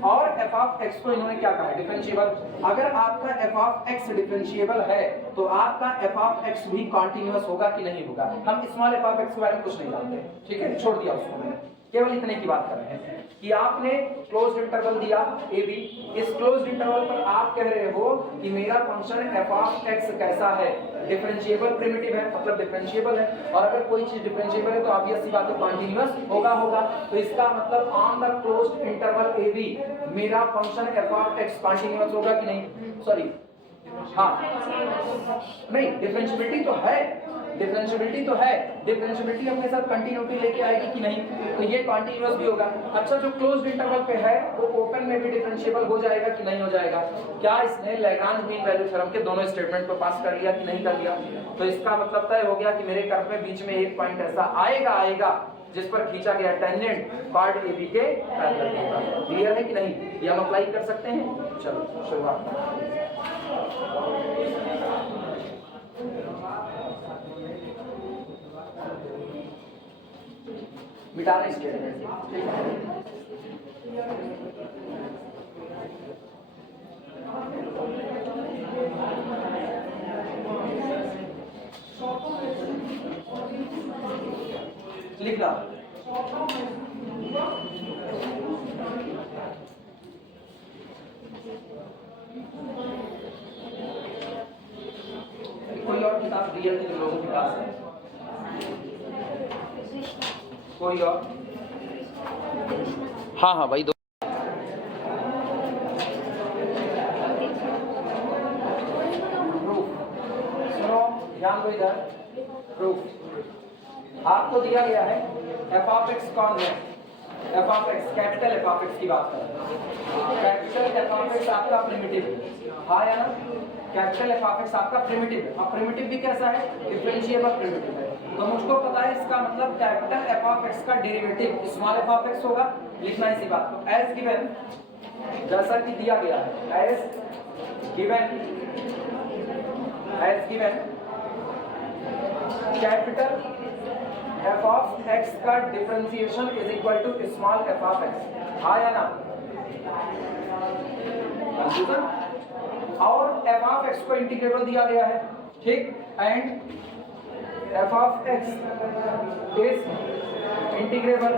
और f of x को इन्होंने क्या कहा है, डिफरेंशिएबल। अगर आपका f of x डिफरेंशिएबल है तो आपका f of x भी कॉन्टिन्यूअस होगा कि नहीं होगा। हम स्मॉल f of x के बारे में कुछ नहीं जानते, ठीक है, छोड़ दिया उसको मैंने, केवल इतने की बात कर रहे हैं कि आपने क्लोज्ड इंटरवल दिया a b, इस क्लोज्ड इंटरवल पर आप कह रहे हो कि मेरा फंक्शन f of x कैसा है, डिफरेंशिएबल प्रिमिटिव है, मतलब डिफरेंशिएबल है, और अगर कोई चीज डिफरेंशिएबल है तो ऑब्वियस सी बात है कॉन्टिन्यूअस होगा। तो इसका मतलब on the closed interval a b मेरा function f of x continuous होगा कि नहीं, सॉरी हाँ नहीं, डिफरेंशिएबिलिटी तो है, डिफरेंशियबिलिटी तो है, डिफरेंशियबिलिटी अपने साथ कंटिन्यूटी लेके आएगी कि नहीं, तो ये कॉन्टिन्यूअस भी होगा। अच्छा, जो क्लोज्ड इंटरवल पे है वो ओपन में भी डिफरेंशिएबल हो जाएगा कि नहीं हो जाएगा? क्या इसने लैग्रांज मीन वैल्यू थ्योरम के दोनों स्टेटमेंट को पास कर लिया कि नहीं कर लिया? तो इसका मतलब तय हो गया कि मेरे कर्व में बीच में एक पॉइंट ऐसा आएगा जिस पर खींचा गया टेंजेंट पार्ट AB के पैरेलल होगा। क्लियर है कि नहीं? ये हम अप्लाई कर सकते हैं। चलो शुरुआत। मिटाना स्टेटमेंट, ठीक है। लिखना कोई और किताब दिया जिन लोगों के पास है? कोई और? हाँ हाँ भाई, दो। सुनो, ध्यान दो इधर। प्रूफ आपको दिया गया है f ऑफ x कौन है? f of x, capital f of x की बात करें। कैपिटल f ऑफ x आपका प्रिमिटिव, हाँ या ना? कैपिटल f ऑफ x आपका प्रिमिटिव है, और प्रिमिटिव भी कैसा है? डिफरेंशिएबल प्रिमिटिव है। तो मुझको पता है इसका मतलब कैपिटल f ऑफ x का derivative small f of x होगा। लिखना इसी बात को एज गिवन, जैसा कि दिया गया है, as given capital f of x का differentiation is equal to small f of x, हाँ या ना? कंफ्यूजन? और f ऑफ x को इंटीग्रेबल दिया गया है, ठीक, and f of x is integrable,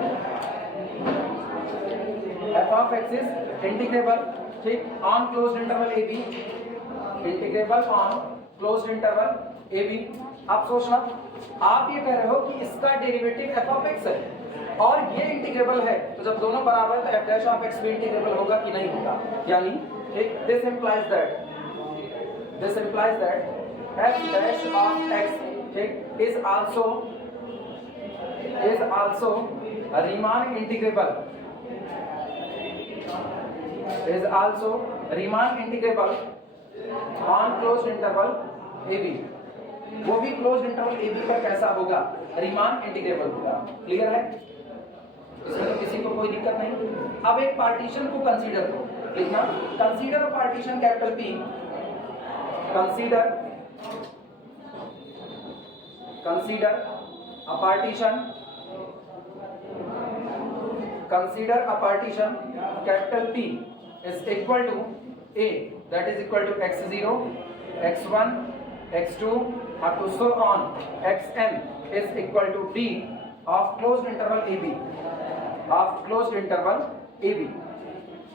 f of x is integrable, ठीक, on closed interval a b, integrable on closed interval a b। आप सोचना, आप ये कह रहे हो कि इसका डेरिवेटिव f ऑफ x है और ये इंटीग्रेबल है, तो जब दोनों बराबर है तो f डैश ऑफ x भी इंटीग्रेबल होगा कि नहीं होगा? यानी this implies that f dash of x, ठीक, is also Riemann integrable on closed interval a b। वो भी क्लोज्ड इंटरवल a b पर कैसा होगा? रीमान इंटीग्रेबल होगा। क्लियर है? इसमें तो किसी को कोई दिक्कत नहीं। अब एक पार्टीशन को कंसीडर करो, लिखना consider a partition capital P, consider a partition capital P is equal to A, that is equal to x0, x1, x2 up to so on xn is equal to D of closed interval AB,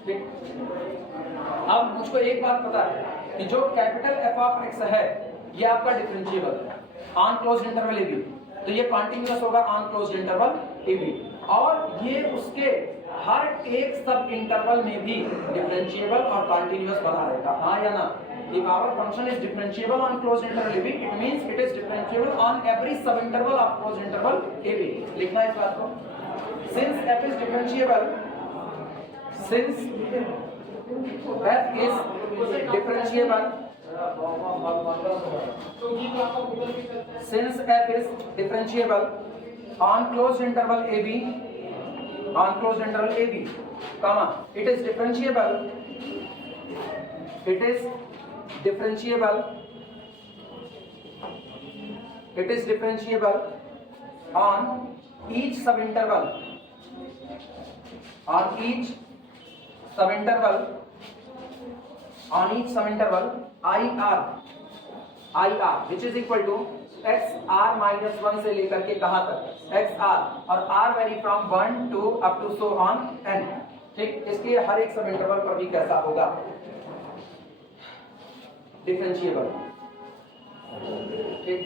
ठीक। अब मुझको एक बात पता है कि जो कैपिटल f ऑफ x है ये आपका डिफरेंशिएबल है ऑन क्लोज्ड इंटरवल AB, तो ये कॉन्टिन्यूअस होगा ऑन क्लोज्ड इंटरवल AB, और ये उसके हर एक सब इंटरवल में भी डिफरेंशिएबल और कॉन्टिन्यूअस बना रहेगा, हाँ या ना? If our function is differentiable on closed interval AB, it means it is differentiable on every subinterval of closed interval AB। लिखना इस बात को। Since f is differentiable, on closed interval AB, comma, it is differentiable on each subinterval IR which is equal to XR minus 1 से लेकर के कहां तक? XR, और R vary from 1 to up to so on n, ठीक। इसलिए हर एक सब इंटरवल पर भी कैसा होगा? डिफरेंशिएबल, ठीक।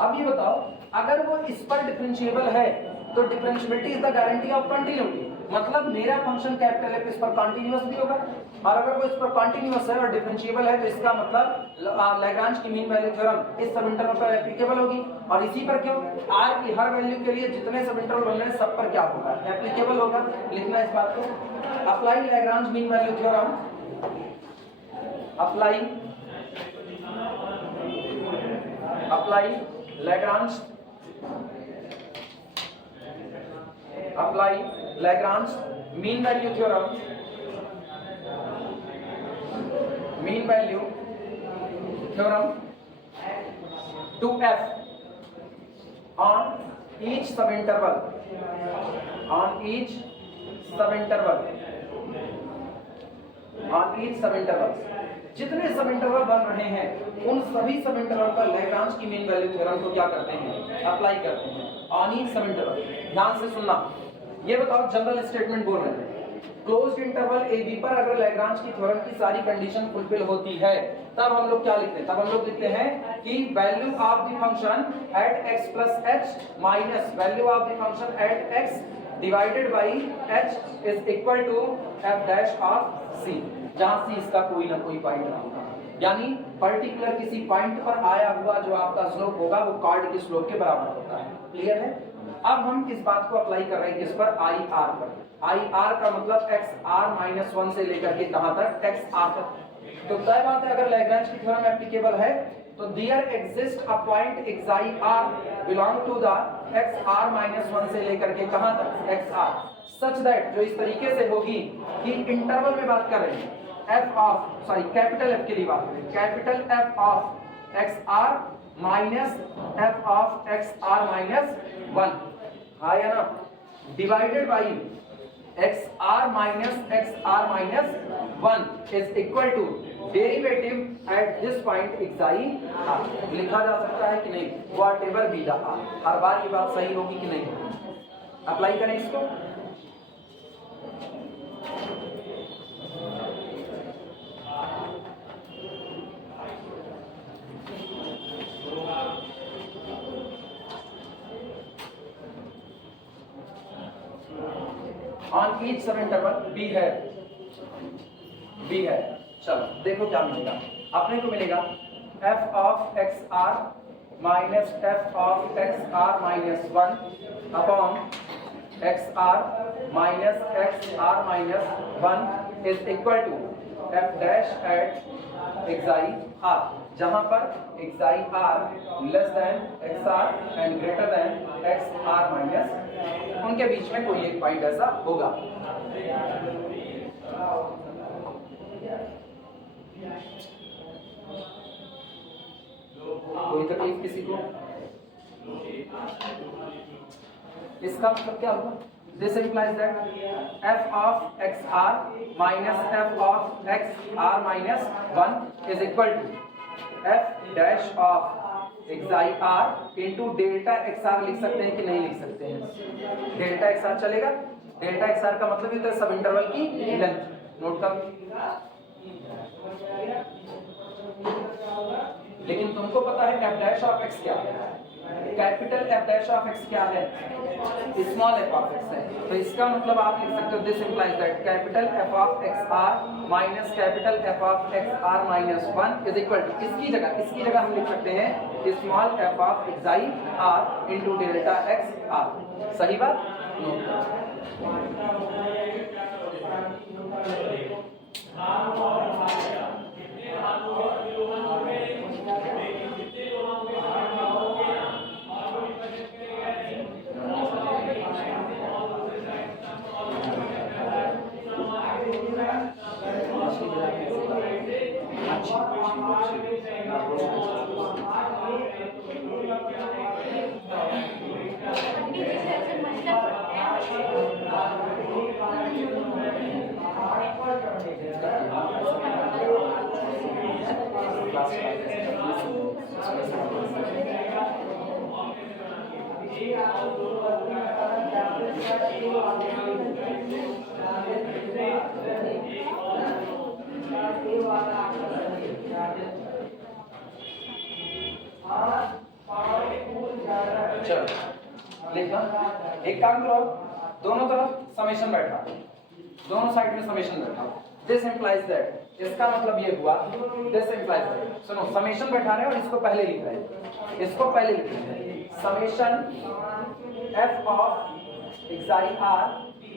अब ये बताओ, अगर वो इस पर डिफरेंशिएबल है तो differentiability is the guarantee of continuity, मतलब मेरा फंक्शन कैपिटल एफ इस पर कॉन्टिन्यूअस भी होगा, और अगर वो इस पर कॉन्टिन्यूअस है और डिफरेंशिएबल है तो इसका मतलब लैग्रांज की मीन वैल्यू थ्योरम इस सब इंटरवल पर एप्लीकेबल होगी। और इसी पर क्यों, आर की हर वैल्यू के लिए जितने सब इंटरवल बन रहे हैं सब पर क्या होगा, एप्लीकेबल होगा। लिखना इस बात को, apply Lagrange mean value theorem, apply Lagrange mean value theorem to f on each subinterval जितने सब इंटरवल बन रहे हैं उन सभी सब इंटरवल पर लैग्रांज की मीन वैल्यू थ्योरम को क्या करते हैं, अप्लाई करते हैं ऑन ईच सब इंटरवल। ध्यान से सुनना, ये बताओ जनरल स्टेटमेंट बोल रहे हैं, क्लोज्ड इंटरवल ए बी पर अगर लैग्रांज की थ्योरम की सारी कंडीशन फुलफिल होती है तब हम लोग क्या लिखते हैं, तब हम लोग लिखते हैं कि value of the function at x plus h minus value of the function at x divided by h is equal to f dash of c, जहां c इसका कोई ना कोई पॉइंट होगा, यानी पर्टिकुलर किसी पॉइंट पर आया हुआ जो आपका स्लोप होगा वो कार्ड के स्लोप के बराबर होता है। क्लियर है। अब हम इस बात को अप्लाई कर रहे हैं किस पर, आई आर पर। आई आर का मतलब एक्स आर माइनस 1 से लेकर के कहां तक, एक्स आर तक। तो तय बात है अगर लैग्रांज की थ्योरम एप्लीकेबल है तो there exist a point xi r belong to the X R minus 1 से लेकर के कहां तक, एक्स आर, सच दैट जो इस तरीके से होगी कि इंटरवल में बात कर रहे हैं कैपिटल एफ के लिए बात करें, capital F of X R minus F of X R minus 1, हाँ या ना, divided by X R minus 1 is equal to derivative at this point xi r। लिखा जा सकता है कि नहीं, व्हाटएवर बी द r, हर बार ये बात सही होगी कि नहीं। अप्लाई करें इसको, on each subinterval be है, चलो देखो क्या मिलेगा, अपने को मिलेगा f of X R minus F of X R minus 1 upon X R minus 1 is equal to f dash at xi r, जहां पर xi r less than xr and greater than xr minus, उनके बीच में कोई एक पॉइंट ऐसा होगा। कोई तकलीफ किसी को, इसका मतलब क्या होगा, this implies that f of X R minus F of X R minus 1 is equal to f dash of xi r into delta xr लिख सकते हैं कि नहीं लिख सकते हैं, डेल्टा xr चलेगा। डेल्टा xr का मतलब ये सब इंटरवल की लेंथ, नोट कर। लेकिन तुमको पता है f डैश ऑफ x क्या है, capital f dash of x क्या है, स्मॉल f ऑफ x है, तो इसका मतलब आप लिख सकते हो this implies that capital f of x r minus capital f of x r minus 1 is equal to, इसकी जगह हम लिख सकते हैं small f of xi r into delta x r। सही बात, चलो लिखना, एक काम करो दोनों तरफ समेशन बैठा, दोनों साइड में समेशन बैठा। दिस इंप्लाइज दैट, इसका मतलब ये हुआ, दिस इंप्लाइज दैट, सुनो समेशन बैठा रहे हैं और इसको पहले लिख रहे हैं, इसको पहले लिख रहे हैं, summation f of xi r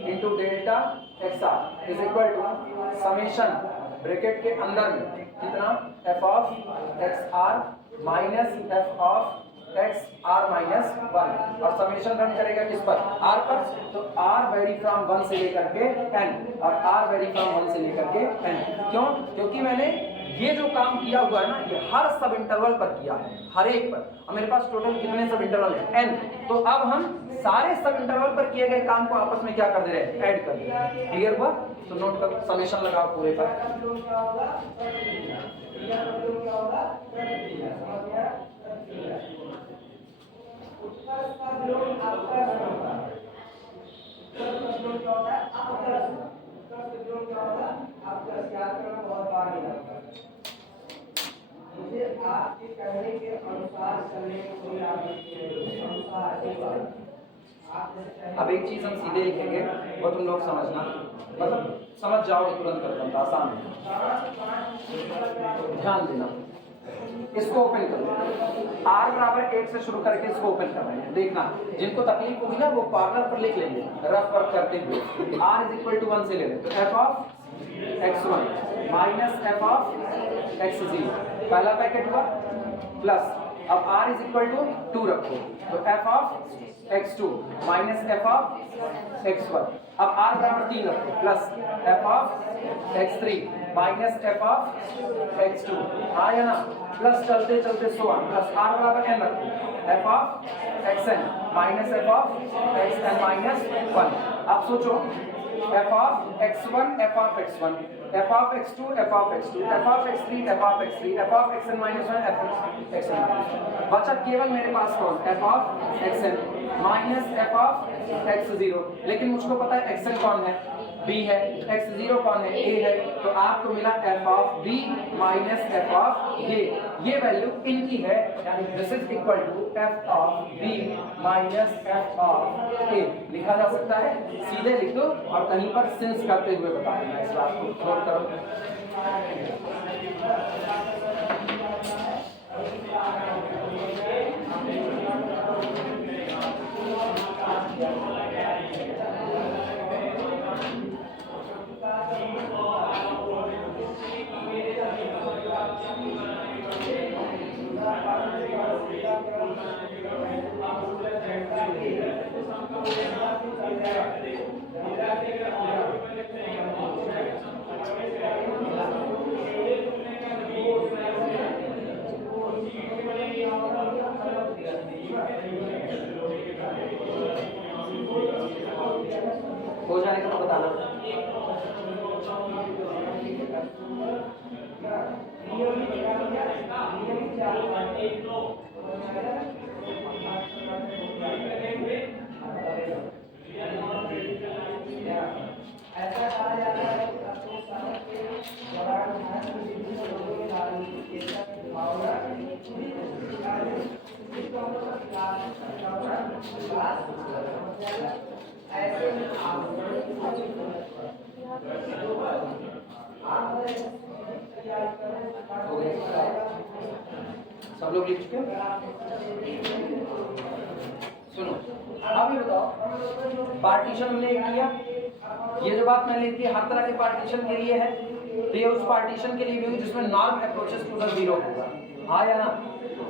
into delta xr is equal to summation bracket के अंदर में कितना f of xr minus f of xr minus 1 और समेशन रन करेगा किस पर, r पर, तो r वेरी फ्रॉम 1 से लेकर के n और r वेरी फ्रॉम 1 से लेकर के n। क्यों? क्योंकि मैंने ये जो काम किया हुआ है ना, ये हर सब इंटरवल पर किया है, हर एक पर, और मेरे पास टोटल कितने सब इंटरवल है n, तो अब हम सारे सब इंटरवल पर किए गए काम को आपस में क्या कर दे रहे हैं, ऐड कर दे रहे हैं। क्लियर हुआ? तो नोट कर, समेशन लगाओ पूरे पर। मुझे आपके कहने के अनुसार चलने को अब एक चीज हम सीधे लिखेंगे वो तुम लोग समझना, मतलब समझ जाओगे तुरंत कर दो, आसान है। ध्यान देना, इसको ओपन कर लो, r बराबर 1 से शुरू करके इसको ओपन कर रहे हैं। देखना जिनको तकलीफ होगी ना वो कॉर्नर पर लिख लेंगे रफ वर्क करते हुए। r इज इक्वल टू 1 से ले लें, तो f of x1 minus f of x0 पहला पैकेट हुआ, प्लस अब r इज इक्वल टू 2 रखो, तो f of x2 minus f of x1, अब r बराबर 3 रखो, plus f of x3 minus f of x2, आया ना, प्लस चलते चलते सो ऑन, प्लस r बराबर n रखो, f of xn minus f of xn minus 1। अब सोचो f of x1 f of x1 f of x2 f of x2 f of x3 f of x3 f of xn minus 1 f of xn minus 1, बचा केवल मेरे पास कौन, f of xn minus f of x0, लेकिन मुझको पता है xn कौन है, b है, x0 कौन है, a है, तो आपको मिला f of b minus f of a, ये वैल्यू इनकी है, यानी this is equal to f of b minus f of a लिखा जा सकता है। सीधे लिख दो और कहीं पर सिंस करते हुए बता देना, इस बात को नोट करो। हो जाने का तो बताना। ऐसा कहा जाता है सब लोग लिख चुके हो? सुनो अब ये बताओ, पार्टीशन हमने किया, ये जो बात मैंने लिखी है हर तरह के पार्टीशन के लिए है, तो ये उस पार्टीशन के लिए भी हुई जिसमें norm approaches to the zero होगा, हाँ या ना?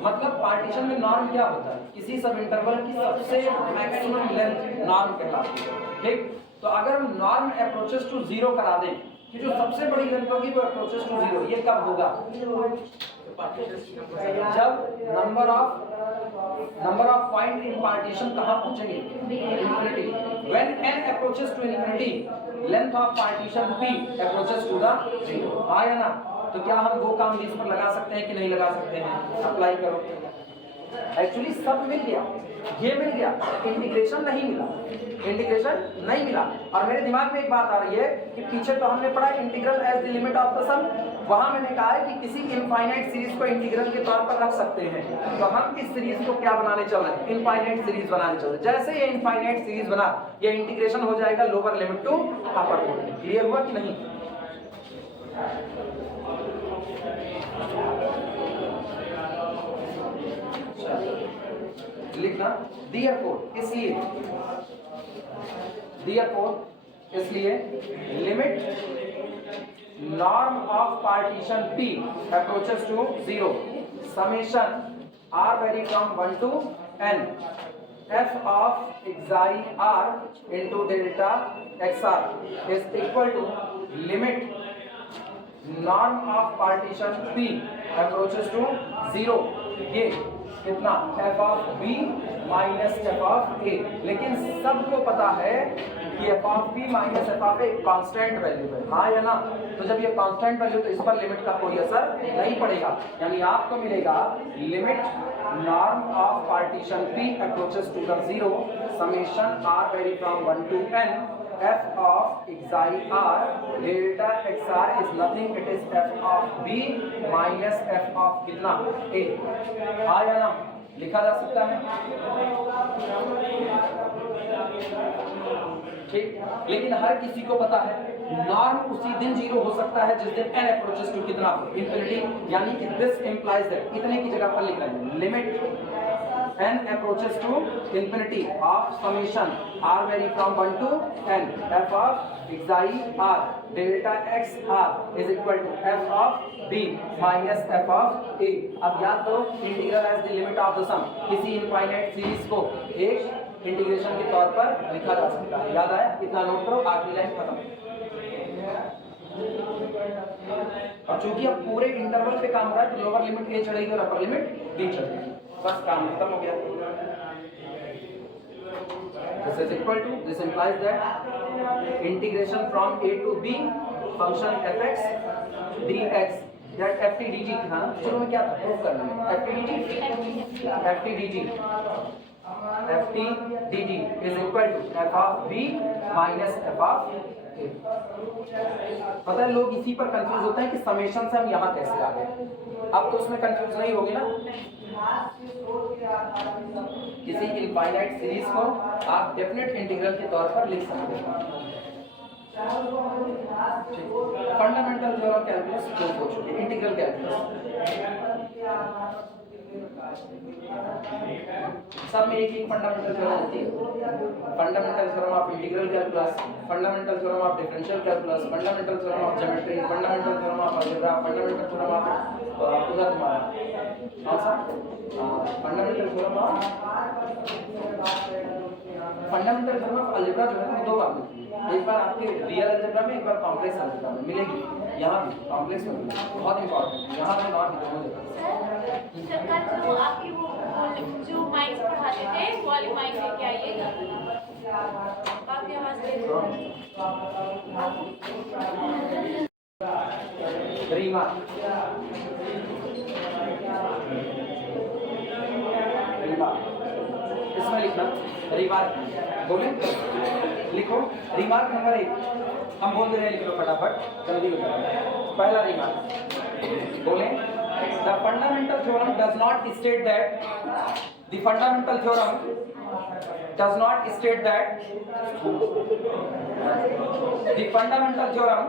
मतलब पार्टीशन में नॉर्म क्या होता है, किसी सब इंटरवल की सबसे मैक्सिमम लेंथ नॉर्म कहलाती है, ठीक? तो अगर हम नॉर्म अप्रोचेस टू जीरो करा दें कि जो सबसे बड़ी लेंथ होगी वो अप्रोचेस टू जीरो, ये कब होगा? जब number of point in partition कहां पहुंचेंगे? Infinity. When n approaches to infinity, length of partition p approaches to the zero, हाँ या ना? तो क्या हम वो काम भी इस पर लगा सकते हैं कि नहीं लगा सकते हैं? अप्लाई करो। एक्चुअली सब मिल गया, ये मिल गया, इंटीग्रेशन नहीं मिला, इंटीग्रेशन नहीं मिला। और मेरे दिमाग में एक बात आ रही है कि पीछे तो हमने पढ़ा integral as the limit of the sum, वहां मैंने कहा है कि किसी इनफाइनाइट सीरीज को इंटीग्रल के तौर पर रख सकते हैं। तो हम इस सीरीज को क्या बनाने चल रहे हैं, इनफाइनाइट सीरीज बनाने चल रहे हैं। जैसे ये इनफाइनाइट सीरीज बना, ये इंटीग्रेशन हो जाएगा lower limit to upper limit. Clear हुआ कि नहीं? लिखना इसलिए limit norm of partition P approaches to 0 summation r vary from 1 to n f of xi r into delta xr is equal to limit norm of partition P approaches to 0। ये कितना f of b minus f of a। लेकिन सबको पता है कि f of b minus f of a एक कांस्टेंट वैल्यू है, हाँ या ना? तो जब ये कांस्टेंट वैल्यू, तो इस पर लिमिट का कोई असर नहीं पड़ेगा। यानी आपको मिलेगा limit norm of partition P approaches to the 0 summation r vary from 1 to n f of xi r delta xr is nothing, it is f of b minus f of कितना a। हाँ या ना? लिखा जा सकता है, ठीक। लेकिन हर किसी को पता है नॉर्म उसी दिन 0 हो सकता है जिस दिन n अप्रोचेस टू कितना इंफिनिटी। यानी कि दिस इंप्लाइज दैट, इतने की जगह पर लिख रहे हैं limit n approaches to infinity of summation r vary from 1 to n f of xi r delta x r is equal to f of b minus f of a। अब याद करो integral as the limit of the sum, किसी इनफाइनाइट सीरीज को एक इंटीग्रेशन के तौर पर लिखा जा सकता है। याद आया? इतना नोट करो, आखिरी लाइन खत्म। और चूंकि अब पूरे इंटरवल पे काम हो रहा है तो लोअर लिमिट a चढ़ेगी और अपर लिमिट b चढ़ेगी, बस काम खत्म हो गया। This is equal to, this implies that integration from a to b function fx dx that ft dt था ना, शुरू में क्या था, प्रूफ करना है ft dt is equal to f of b minus f of a। पता है लोग इसी पर कंफ्यूज होते हैं कि समेशन से हम यहाँ कैसे आ गए। अब तो उसमें कंफ्यूज नहीं होगी ना। किसी इनफाइनाइट सीरीज को आप डेफिनेट इंटीग्रल के तौर पर लिख सकते हैं। फंडामेंटल थ्योरम कैलकुलस प्रूव हो चुकी है, इंटीग्रल कैलकुलस सब में एक फंडामेंटल थ्योरम होती है। Fundamental theorem of integral calculus, fundamental theorem of differential calculus, fundamental theorem of geometry, fundamental theorem of algebra, fundamental theorem of उधर तुम्हारा कौन सा फंडामेंटल थ्योरम ऑफ अलजेब्रा जो है दो बार मिलती है, एक बार आपके रियल अलजेब्रा में, एक बार कॉम्प्लेक्स अलजेब्रा में मिलेगी। यहाँ भी कॉम्प्लेक्स में बहुत इंपॉर्टेंट है, यहाँ पे नॉट दोनों सरकार जो आपकी वो जो माइंड पढ़ाते थे वो वाली माइंड लेके आइएगा। बाकी आवाज रीमा इसमें लिखना रिमार्क, बोले लिखो रिमार्क नंबर 1 हम बोल दे रहे हैं, लिख लो फटाफट जल्दी हो जाए। पहला रिमार्क बोले the fundamental theorem does not state that the fundamental theorem does not state that the fundamental theorem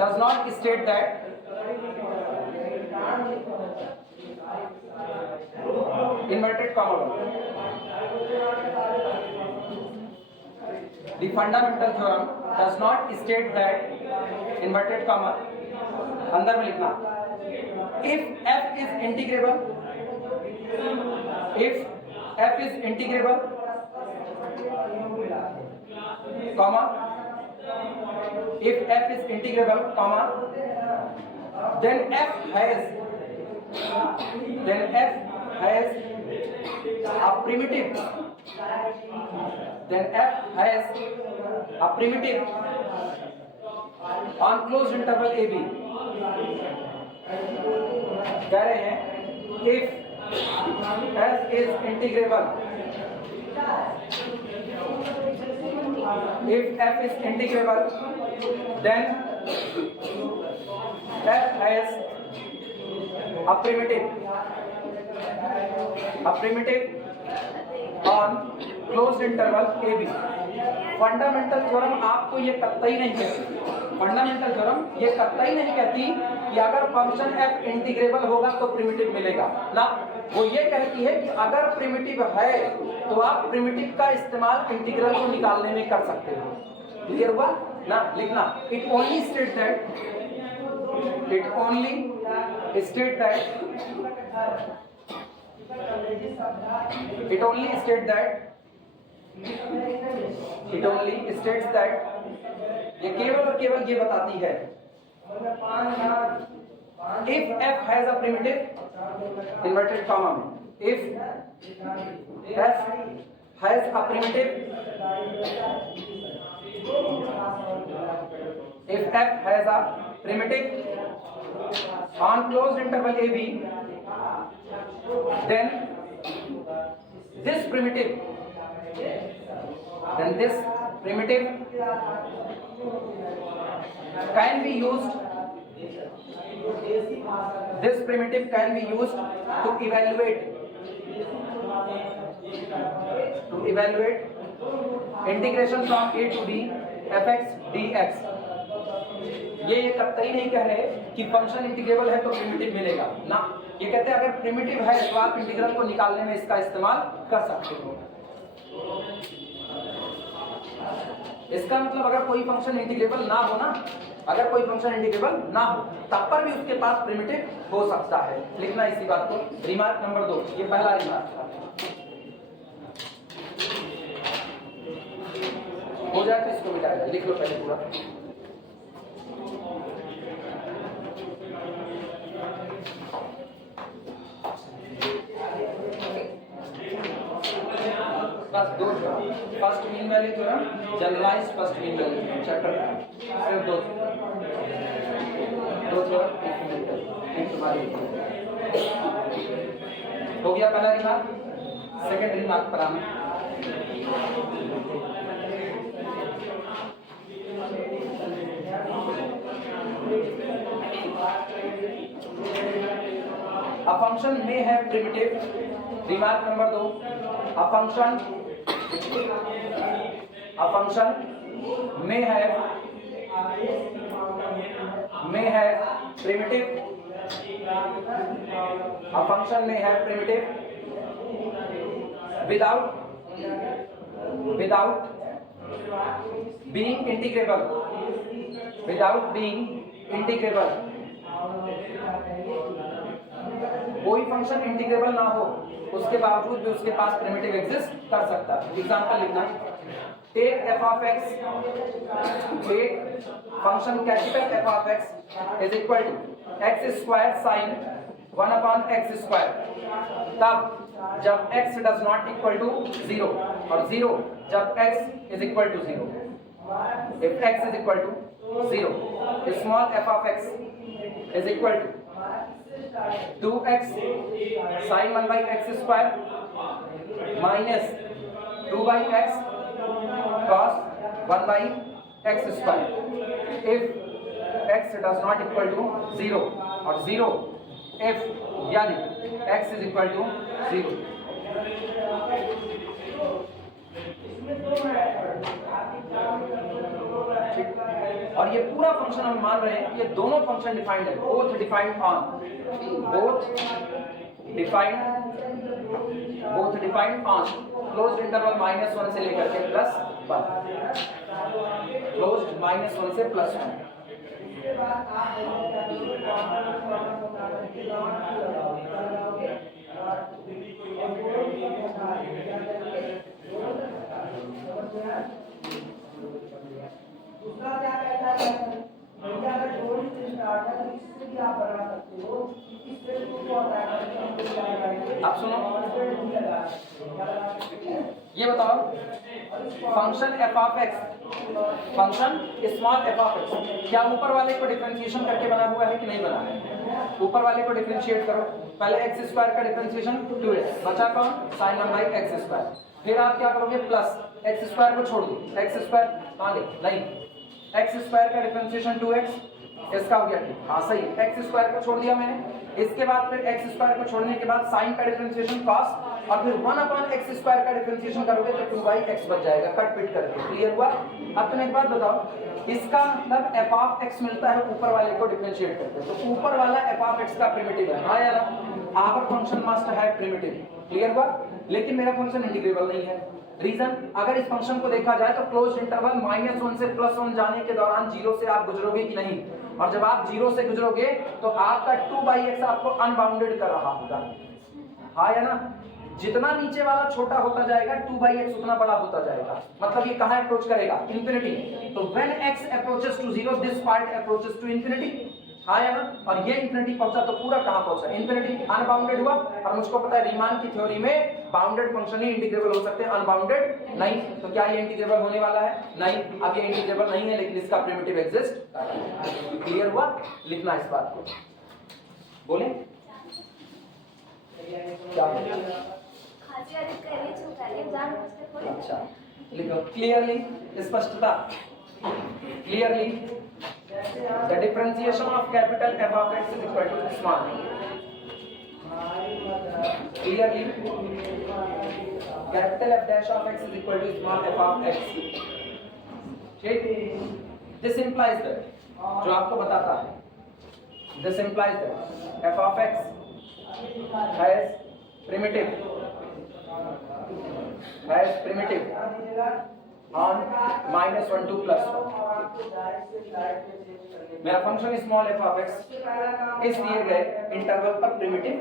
does not state that inverted comma the fundamental theorem does not state that inverted comma अंदर में लिखना if f is integrable, comma if f is integrable, comma then f has a primitive, on closed interval ab। कह रहे हैं if f is integrable If f is integrable, then f has a primitive on closed interval AB. Fundamental theorem आपको ये कतई नहीं कहती, फंडामेंटल थ्योरम ये कतई नहीं कहती कि अगर फंक्शन f इंटीग्रेबल होगा तो प्रिमिटिव मिलेगा ना, वो ये कहती है कि अगर प्रिमिटिव है तो आप प्रिमिटिव का इस्तेमाल इंटीग्रल को निकालने में कर सकते हो। क्लियर हुआ ना? लिखना it only state that it only states that ये केवल और केवल ये बताती है if f has a primitive inverted comma में if f has a primitive on closed interval AB, then this primitive can be used to evaluate integration from A to B fx dx। ये कतई नहीं कह रहे कि फंक्शन इंटीग्रेबल है तो प्रिमिटिव मिलेगा ना, ये कहते हैं अगर प्रिमिटिव है तो आप इंटीग्रल को निकालने में इसका इस्तेमाल कर सकते हो। इसका मतलब अगर कोई फंक्शन इंटीग्रेबल ना हो ना, अगर कोई फंक्शन इंटीग्रेबल ना हो तब पर भी उसके पास प्रिमिटिव हो सकता है। लिखना इसी बात को। रिमार्क नंबर 2, ये पहला रिमार्क था। हो जाए तो इसको मिटाएगा, लिख लो पहले पूरा। बस दो, first mean value theorem, generalised first mean value chapter, सिर्फ दो थ्योरम एक तुम्हारी हो गया पहला रिमार्क। सेकंड रिमार्क पर आना। A function may have primitive, remark number 2, a function may have primitive, a function may have primitive without being integrable, कोई फंक्शन इंटीग्रेबल ना हो उसके बावजूद भी उसके पास प्रिमिटिव एग्जिस्ट कर सकता है। एग्जांपल लिखना, take f of x, take function capital f of x is equal to x square sine 1 upon x square, तब जब x does not equal to 0 और 0 जब x is equal to 0। if x is equal to 0, small f of x is equal to 2x sin 1 by x square minus 2 by x cos 1 by x square। if x does not equal to 0 और 0 if यानी x is equal to 0। और ये पूरा फंक्शन हम मान रहे हैं कि ये दोनों फंक्शन डिफाइंड है, both defined on closed interval -1 से लेकर के +1, क्लोज्ड -1 से +1। दूसरा क्या कहता है, भैया अगर जोड़ से स्टार्ट है तो इससे भी आप बना सकते हो, इससे को आप सुनो, ये बताओ function F of x, function small F of x क्या ऊपर वाले को डिफरेंशिएशन करके बना हुआ है कि नहीं बना है? ऊपर वाले को डिफरेंशिएट करो, पहले एक्स स्क्वायर का डिफरेंशिएशन 2x बचा कौन sin 1 बाई एक्स स्क्वायर, फिर आप क्या करोगे प्लस एक्स स्क्वायर को छोड़ दो, एक्स स्क्वायर कहाँ गए नहीं, एक्स स्क्वायर का डिफरेंशिएशन 2x इसका हो गया ठीक, हाँ सही, एक्स स्क्वायर को छोड़ दिया मैंने, इसके बाद फिर एक्स स्क्वायर को छोड़ने के बाद साइन का डिफरेंशिएशन cos और फिर 1 अपॉन एक्स स्क्वायर का डिफरेंशिएशन करोगे तो 2 बाई एक्स बच जाएगा, कट पिट करके। क्लियर हुआ? अब तुम एक बात बताओ, इसका मतलब एफ ऑफ एक्स मिलता है ऊपर वाले को डिफरेंशिएट करके, तो ऊपर वाला एफ ऑफ एक्स का प्रिमिटिव है, हाँ या ना? आवर फंक्शन मस्ट है प्रिमिटिव। क्लियर हुआ? लेकिन मेरा फंक्शन इंटीग्रेबल नहीं है। रीजन, अगर इस फंक्शन को देखा जाए तो क्लोज इंटरवल -1 से +1 जाने के दौरान 0 से आप गुजरोगे कि नहीं, और जब आप 0 से गुजरोगे तो आपका 2/x आपको अनबाउंडेड कर रहा होगा, हाँ या ना? जितना नीचे वाला छोटा होता जाएगा 2/x उतना बड़ा होता जाएगा, मतलब ये कहां अप्रोच करेगा? इंफिनिटी। तो when x approaches to 0 this part approaches to infinity, हाँ या ना? और ये इंफिनिटी पहुंचा तो पूरा कहां पहुंचा? इंफिनिटी। अनबाउंडेड हुआ, और मुझको पता है रीमान की थ्योरी में बाउंडेड फंक्शन ही इंटीग्रेबल हो सकते हैं, अनबाउंडेड नहीं। तो क्या ये इंटीग्रेबल होने वाला है? नहीं। अब ये इंटीग्रेबल नहीं है लेकिन इसका प्रिमिटिव एग्जिस्ट। क्लियर हुआ? लिखना इस बात को, बोले क्या? अच्छा लिखो, क्लियरली, स्पष्टता, clearly the differentiation of capital F of x is equal to small, clearly capital F dash of x is equal to small f of x, ठीक? this implies that, जो आपको बताता है, this implies that f of x has primitive on -1 to +1। मेरा function small F of x इस दिए गए इंटरवल पर प्रिमिटिव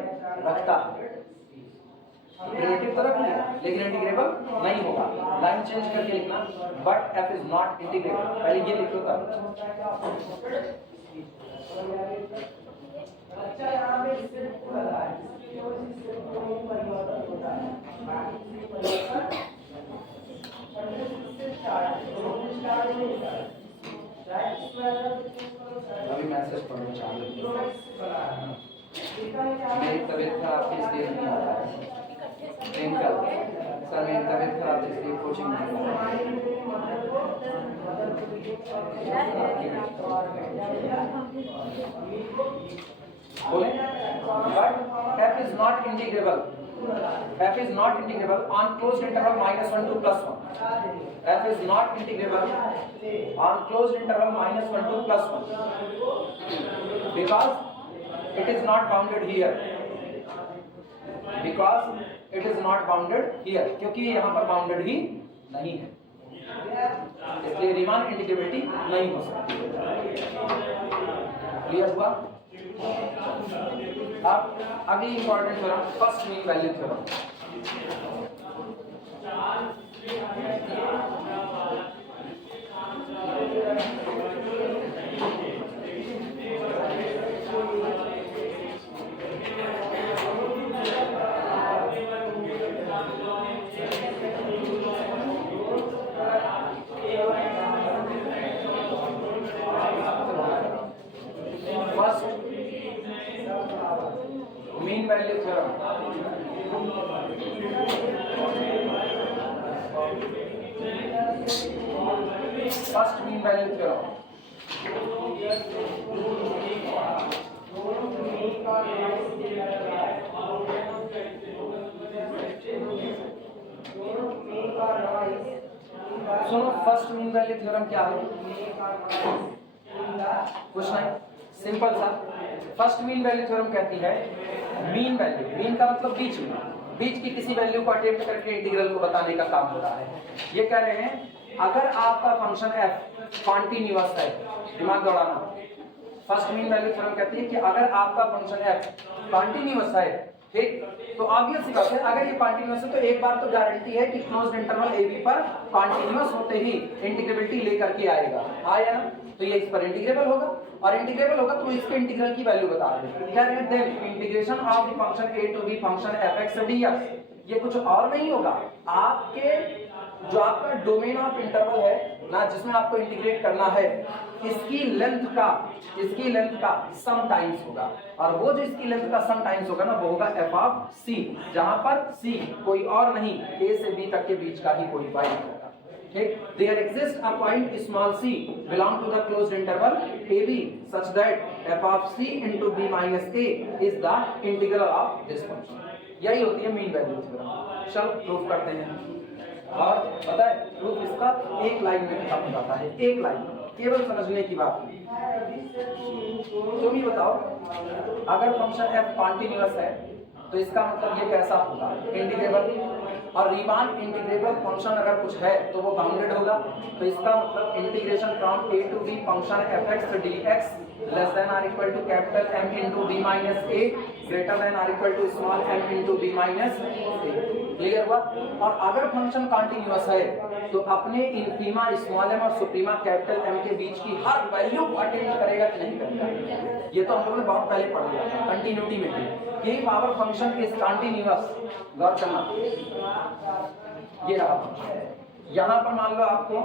रखता है, प्रिमिटिव तो रख लिया लेकिन इंटीग्रेबल नहीं होगा। लाइन चेंज करके लिखना, but F is not integrable, पहले ये लिखो तब। अच्छा यहाँ पे सिर्फ लगा है, अभी मैसेज पढ़ना चालू, मेरी तबीयत खराब थी इसलिए नहीं आ रहा है सर, मेरी तबीयत खराब थी इसलिए कोचिंग नहीं आ रहा है। बोले but f is not integrable, f is not integrable on closed interval -1 to +1, f is not integrable on closed interval -1 to +1 because it is not bounded here, because it is not bounded here, क्योंकि यहाँ पर बाउंडेड ही नहीं है, इसलिए रीमान इंटीग्रेबिलिटी नहीं हो सकती। क्लियर हुआ? अब अगली important theorem, first mean value theorem. Mean value theorem, first mean value theorem. सुनो, फर्स्ट मीन वैल्यू थ्योरम क्या है? कुछ नहीं, सिंपल सा। फर्स्ट मीन वैल्यू थ्योरम कहती है मीन वैल्यू, मीन का मतलब बीच में, बीच की किसी वैल्यू को अटेम्प्ट करके इंटीग्रल को बताने का काम होता है। ये कह रहे हैं अगर आपका फंक्शन f कॉन्टिन्यूअस है, दिमाग दौड़ाना, फर्स्ट मीन वैल्यू थ्योरम कहती है कि अगर आपका फंक्शन f कॉन्टिन्यूअस है, ठीक, तो ऑब्वियस सी बात है अगर ये कॉन्टिन्यूअस है तो एक बार तो गारंटी है कि क्लोज्ड इंटरवल a b पर कॉन्टिन्यूअस होते ही इंटीग्रेबिलिटी लेकर के आएगा, हाँ या ना? तो ये इस पर इंटीग्रेबल होगा, और इंटीग्रेबल होगा तो इसके इंटीग्रल की वैल्यू बता रहे हैं, क्या रहे हैं? Then integration of the function a to b function fx dx, ये कुछ और नहीं होगा, आपके जो आपका डोमेन ऑफ इंटरवल है ना, जिसमें आपको इंटीग्रेट करना है, इसकी लेंथ का सम टाइम्स होगा, और वो जो इसकी लेंथ का सम टाइम्स होगा ना, वो होगा एफ ऑफ सी, जहां पर सी कोई और नहीं, ए से बी तक के बीच का ही कोई पॉइंट होगा। ठीक, there exist a point small c belong to the closed interval ab such that f of c into b minus a is the integral of this function। यही होती है मीन वैल्यू थ्योरम। चलो प्रूफ करते हैं, और पता है प्रूफ इसका एक लाइन में खत्म हो जाता है, एक लाइन, केवल समझने की बात। तुम ही बताओ, अगर फंक्शन f कॉन्टिन्यूअस है तो इसका मतलब ये कैसा होगा, इंटीग्रेबल, और रीमान इंटीग्रेबल फंक्शन अगर कुछ है तो वो बाउंडेड होगा, तो इसका मतलब integration from a to b function fx dx less than or equal to capital M into b minus a greater than or equal to small m into b minus a। Clear हुआ? और अगर फंक्शन कंटीन्यूअस है तो अपने इनफीमा स्मॉल m और सुप्रीमा कैपिटल M के बीच की हर वैल्यू को अटेम्प्ट करेगा कि नहीं करेगा। ये तो हम लोगों ने बहुत पहले पढ़ लिया था कंटिन्यूटी में भी, कि पावर फंक्शन इज कंटीन्यूअस। गौर करना, ये रहा फंक्शन, यहाँ पर मान लो आपको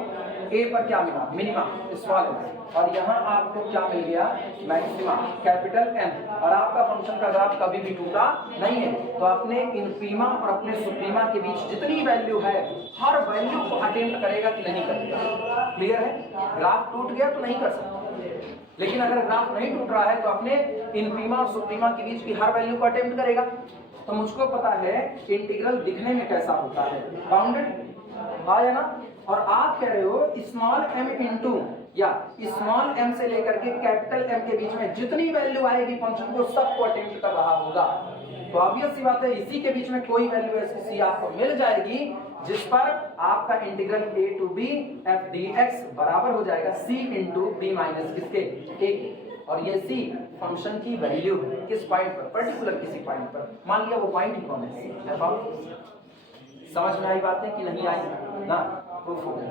a पर क्या मिला, मिनिमा स्मॉल m, और यहाँ आपको क्या मिल गया, मैक्सिमा कैपिटल M, और आपका फंक्शन का ग्राफ कभी भी टूटा नहीं है, तो अपने इनफीमा और अपने सुप्रीमा के बीच जितनी वैल्यू है हर वैल्यू को अटेम्प्ट करेगा कि नहीं करेगा। क्लियर है? ग्राफ टूट गया तो नहीं कर सकता, लेकिन अगर ग्राफ नहीं टूट रहा है तो अपने इनफीमा और सुप्रीमा के बीच की हर वैल्यू को अटेम्प्ट करेगा। तो मुझको पता है इंटीग्रल दिखने में कैसा होता है, बाउंडेड, आया ना। और आप कह रहे हो स्मॉल m इंटू या स्मॉल m से लेकर के कैपिटल M के बीच में जितनी वैल्यू आएगी फंक्शन को सबको अटेम्प्ट कर रहा होगा। तो ऑब्वियस सी बात है, इसी के बीच में कोई वैल्यू ऐसी आपको मिल जाएगी जिस पर आपका integral a to b f dx बराबर हो जाएगा c इंटू b माइनस किसके, a के। और ये c फंक्शन की वैल्यू है किस पॉइंट पर, पर्टिकुलर किसी पॉइंट पर, मान लिया वो पॉइंट ही कौन है, f। समझ में आई बातें कि नहीं आई ना? प्रूफ हो गया,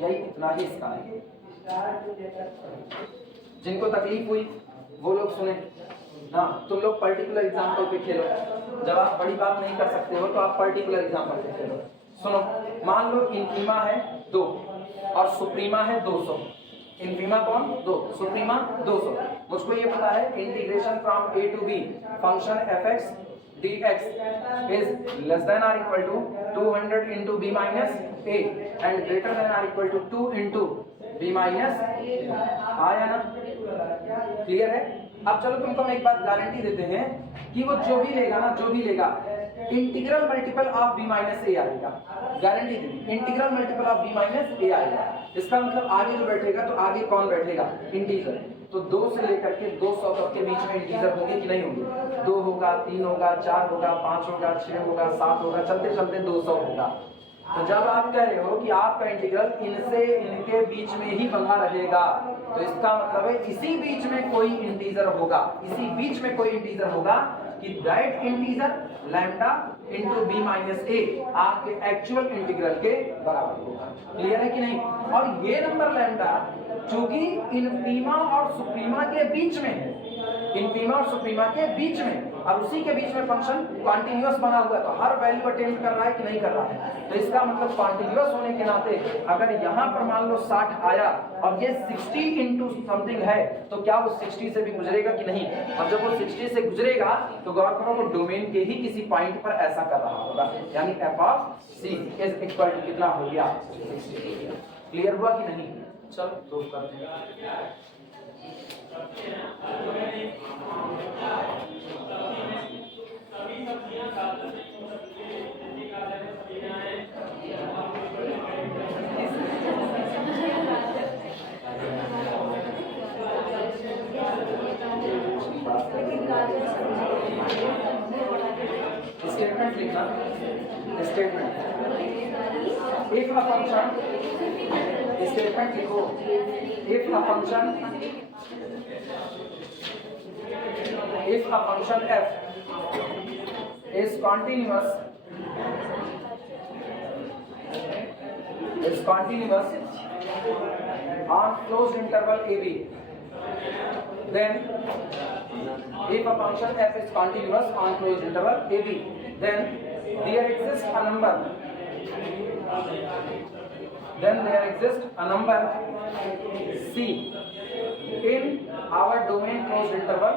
यही इतना ही इसका है। जिनको तकलीफ हुई वो लोग सुने ना, तुम लोग पर्टिकुलर एग्जांपल पे खेलो, जब आप बड़ी बात नहीं कर सकते हो तो आप पर्टिकुलर एग्जांपल पे खेलो। सुनो, मान लो इनफीमा है 2 और सुप्रीमा है 200। इनफीमा कौन, 2, सुप्रीमा 200। मुझको ये पता है integration from a to b function fx dx is less than or equal to 200 into b minus a and greater than or equal to 2 into b minus a। आया ना? क्लियर है? अब चलो तुमको हम एक बात गारंटी देते हैं कि वो जो भी लेगा ना, जो भी लेगा integral multiple of b minus a आएगा। Guarantee they the, integral multiple of b minus a आएगा। इसका मतलब आगे जो बैठेगा तो आगे कौन बैठेगा, इंटीजर। तो 2 से लेकर के 200 तक के बीच में इंटीजर होंगे कि नहीं होंगे, 2 होगा, 3 होगा, 4 होगा, 5 होगा, 6 होगा, 7 होगा, चलते चलते 200 होगा। तो जब आप कह रहे हो कि आपका इंटीग्रल इनसे इनके बीच में ही बंधा रहेगा, तो इसका मतलब है इसी बीच में कोई इंटीजर होगा, इसी बीच में कोई इंटीजर होगा कि that integer lambda into b minus a आपके एक्चुअल इंटीग्रल के बराबर होगा। क्लियर है कि नहीं? और ये नंबर लैम्डा चूंकि इनफीमा और सुप्रीमा के बीच में है, इनफीमा और सुप्रीमा के बीच में, और उसी के बीच में फंक्शन कॉन्टिन्यूअस बना हुआ है, तो हर वैल्यू अटेम्प्ट कर रहा है कि नहीं कर रहा है। तो इसका मतलब कॉन्टिन्यूअस होने के नाते अगर यहाँ पर मान लो 60 आया और ये 60 इंटू समथिंग है, तो क्या वो 60 से भी गुजरेगा कि नहीं? और जब वो 60 से गुजरेगा तो गौर करो वो डोमेन के ही किसी पॉइंट पर ऐसा कर रहा होगा, यानी F of C is equal to कितना हो गया, 60। क्लियर हुआ कि नहीं? चलो प्रूफ करते हैं। स्टेटमेंट लिखना, statement if a function, statement लिखो, if a function f is continuous on closed interval ab, then if a function f is continuous on closed interval ab, then there exists a number, then there exists a number C in our domain closed interval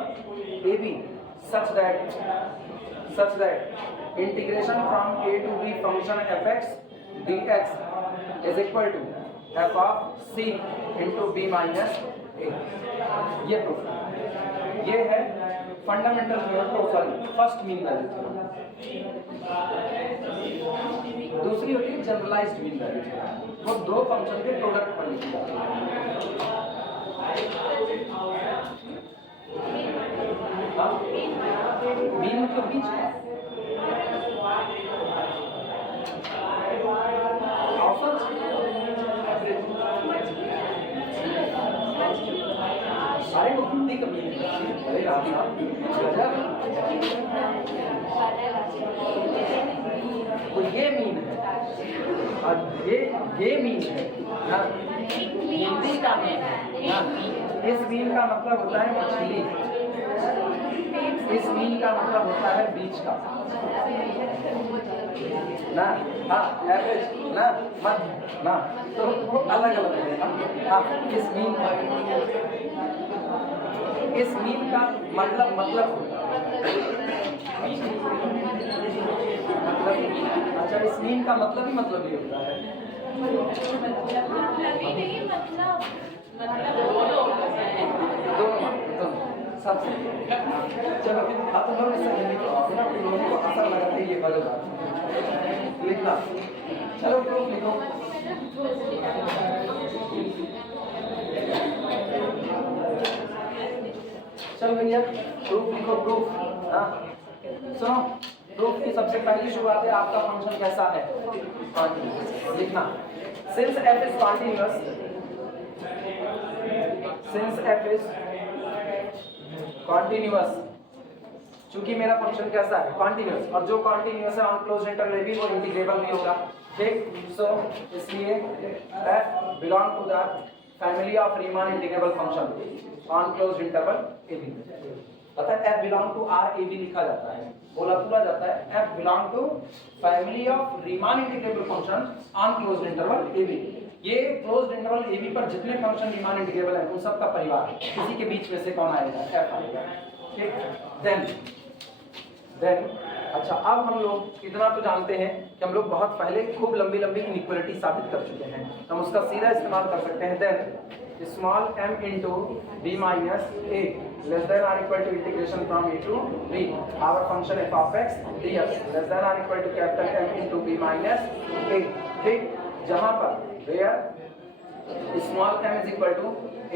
AB such that integration from a to b function fx dx is equal to f of c into b minus a. ये प्रूफ, ये है फंडामेंटल थ्योरम तो sorry first mean value theorem. दूसरी होती है जनरलाइज्ड मीन वैल्यू थ्योरम, वो दो फंक्शन के प्रोडक्ट पर लिखी जाती है। मीन मतलब बीच का, औसत, एवरेज। अरे वो हिंदी का मीन है, अरे राम गजब, वो ये मीन है और ये मीन है ना, हिंदी का मीन है ना। इस मीन का मतलब होता है मछली, इस मीन का मतलब होता है बीच का ना, हाँ एवरेज ना, मध्य ना, तो वो अलग अलग है ना। हाँ इस मीन का मतलब अच्छा, इस मीन का मतलब ही ये होता है। दोनों सब चलो आप लोग इससे लिखो ना, आप लोगों को आसान लगाते ये वाला लिखना। चलो प्रूफ लिखो। चलो भैया प्रूफ लिखो, प्रूफ। हाँ सुनो, प्रूफ की सबसे पहली शुरुआत है आपका फंक्शन कैसा है, लिखना। Since f is continuous, since f is continuous, चूंकि मेरा फंक्शन कैसा है, कॉन्टिन्यूअस, और जो कॉन्टिन्यूअस है ऑन क्लोज्ड इंटरवल भी वो इंटीग्रेबल भी होगा, ठीक। सो इसलिए f belong to the family of Riemann integrable function on closed interval ab। पता है f belong to r ab लिखा जाता है, बोला पूरा जाता है f belong to family of Riemann integrable function on closed interval ab। ये क्लोज्ड इंटरवल ab पर जितने फंक्शन रीमान इंटीग्रेबल है उन सब का परिवार, किसी के बीच में से कौन आएगा, f आएगा, ठीक। देन अच्छा, अब हम लोग इतना तो जानते हैं कि हम लोग बहुत पहले खूब लंबी इनइक्वालिटी साबित कर चुके हैं, हम उसका सीधा इस्तेमाल कर सकते हैं। Then small m into b minus a less than or equal to integration from a to b our function f of x dx less than or equal to capital M into b minus a, ठीक। जहां पर where small m is equal to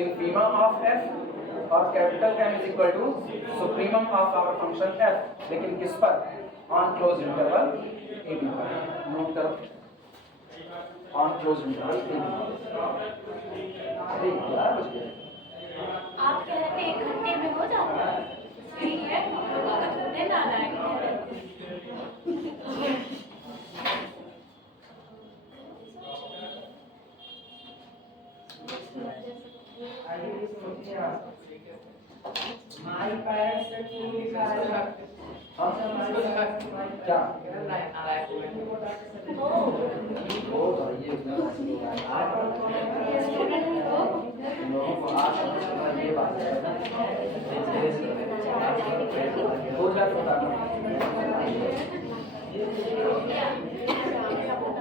infimum of f और capital M is equal to supremum of our function f, लेकिन किस पर, ऑन क्लोज इंटरवल ab पर। नोट करो, ऑन क्लोज इंटरवल ab। आप कह रहे थे 1 घंटे में हो जाता है, ठीक है, हम लोगों का घंटे ना आए। माई पैर से क्यों लिखा है, क्या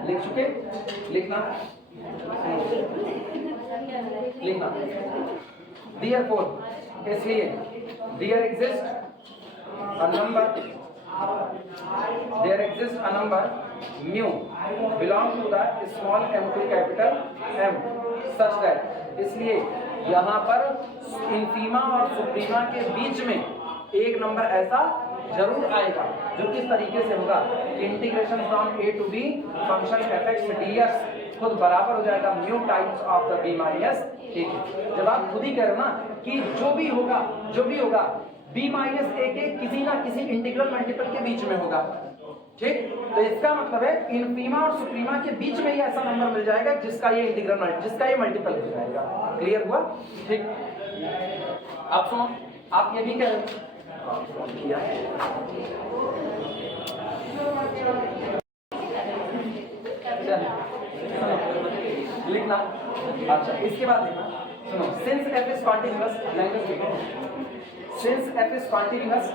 लिख चुके, लिखना therefore, इसलिए there exists a number mu belong to the small m to capital M such that, इसलिए यहाँ पर इनफीमा और सुप्रीमा के बीच में एक नंबर ऐसा जरूर आएगा जो किस तरीके से होगा, integration from a to b function fx dx खुद बराबर हो जाएगा mu times of the b minus a। जब आप खुद ही कह रहे हो ना कि जो भी होगा b माइनस a के किसी ना किसी इंटीग्रल मल्टीपल के बीच में होगा, ठीक। तो इसका मतलब है इनफीमा और सुप्रीमा के बीच में ही ऐसा नंबर मिल जाएगा जिसका ये इंटीग्रल जिसका ये मल्टीपल हो जाएगा। क्लियर हुआ, ठीक। अब सुनो, आप ये भी कह रहे लिखना। अच्छा इसके बाद लिखना, सुनो, since f is continuous, language लिखो, since f is continuous,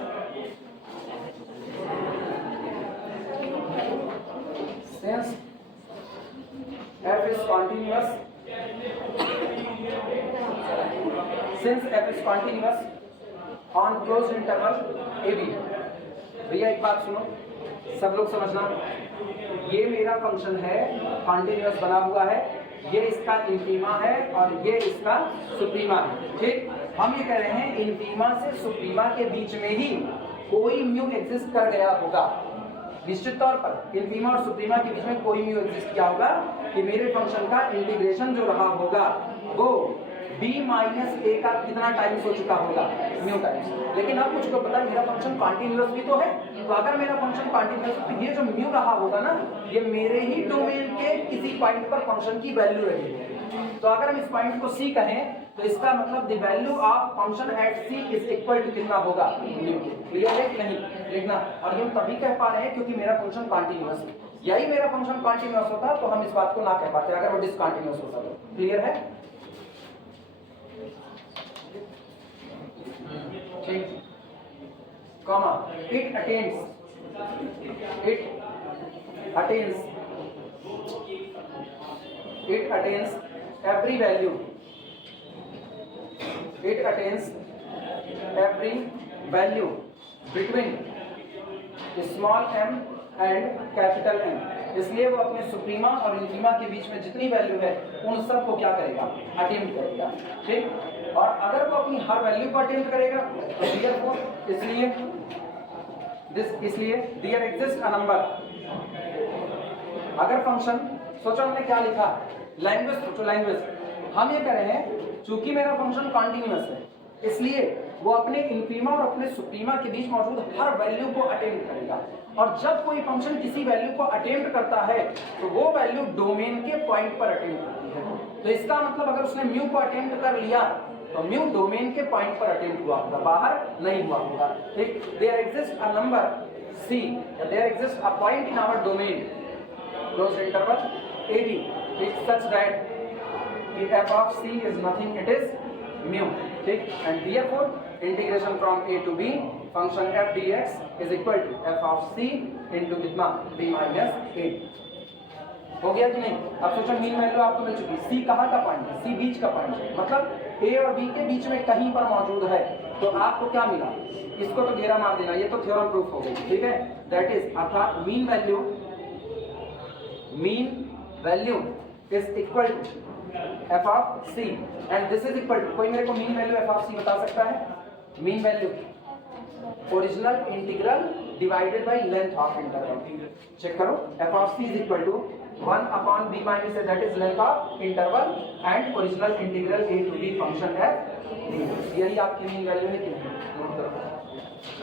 since f is continuous, since f is continuous on closed interval A b. भैया एक बात सुनो, सब लोग समझना, ये मेरा फंक्शन है, कॉन्टिन्यूअस बना हुआ है, ये इसका इंफीमा है और ये इसका सुप्रीमा है, ठीक। हम ये कह रहे हैं इंफीमा से सुप्रीमा के बीच में ही कोई म्यू एग्जिस्ट कर गया होगा, निश्चित तौर पर इंफीमा और सुप्रीमा के बीच में कोई म्यू एग्जिस्ट किया होगा कि मेरे फंक्शन का इंटीग्रेशन जो रहा होगा वो b माइनस a का कितना टाइम्स हो चुका होगा, म्यू टाइम्स। लेकिन अब मुझको पता है मेरा फंक्शन कॉन्टिन्यूअस भी तो है, तो अगर मेरा फंक्शन कॉन्टिन्यूअस तो ये जो म्यू रहा होगा ना, ये मेरे ही डोमेन के किसी पॉइंट पर फंक्शन की वैल्यू रहेगी। तो अगर हम इस पॉइंट को c कहें तो इसका मतलब the value of function at c is equal to कितना होगा, म्यू। क्लियर है कि नहीं, लिखना। और ये हम तभी कह पा रहे हैं क्योंकि मेरा फंक्शन कॉन्टिन्यूअस है। यही मेरा फंक्शन कॉन्टिन्यूअस होता तो हम इस बात को ना कह पाते अगर वो डिसकंटिन्यूअस होता तो। क्लियर है, ठीक। comma it attains every value, it attains every value between small m and capital M। इसलिए वो अपने सुप्रीमा और इंफीमा के बीच में जितनी वैल्यू है उन सब को क्या करेगा, अटेम्प्ट करेगा, ठीक। और अगर वो अपनी हर वैल्यू को अटेम्प्ट करेगा तो therefore इसलिए देयर एग्जिस्ट अ नंबर। अगर फंक्शन, सोचो हमने क्या लिखा, लैंग्वेज सोचो, लैंग्वेज हम ये कह रहे हैं चूंकि मेरा फंक्शन कॉन्टिन्यूअस है इसलिए वो अपने इंफीमा और अपने सुप्रीमा के बीच मौजूद हर वैल्यू को अटेम्प्ट करेगा। और जब कोई फंक्शन किसी वैल्यू को अटेम्प्ट करता है तो वो वैल्यू डोमेन के पॉइंट पर अटेम्प्ट करती है। तो इसका मतलब अगर उसने म्यू को अटेम्प्ट कर लिया तो म्यू डोमेन के पॉइंट पर अटेम्प्ट हुआ होगा, बाहर नहीं हुआ होगा, ठीक। There exist a number c, there exist a point in our domain closed interval ab such that f of c is nothing, it is mu, ठीक। and therefore integration from a to b function f dx is equal to f of c into कितना b minus a। हो गया कि नहीं। अब सोचो मीन वैल्यू आपको मिल चुकी, c कहाँ का पॉइंट है, c बीच का पॉइंट है, मतलब a और b के बीच में कहीं पर मौजूद है। तो आपको क्या मिला, इसको तो घेरा मार देना, ये तो थ्योरम प्रूफ हो गई, ठीक है। दैट इज अर्थात mean value is equal to f of c and this is equal to, कोई मेरे को mean value f of c बता सकता है? Mean value original integral divided by length of interval. Check करो, f of c is equal टू 1 upon b minus a, that is length of interval and original integral a to b function f dx। यही आपकी मीन वैल्यू है कि नहीं, नोट करो।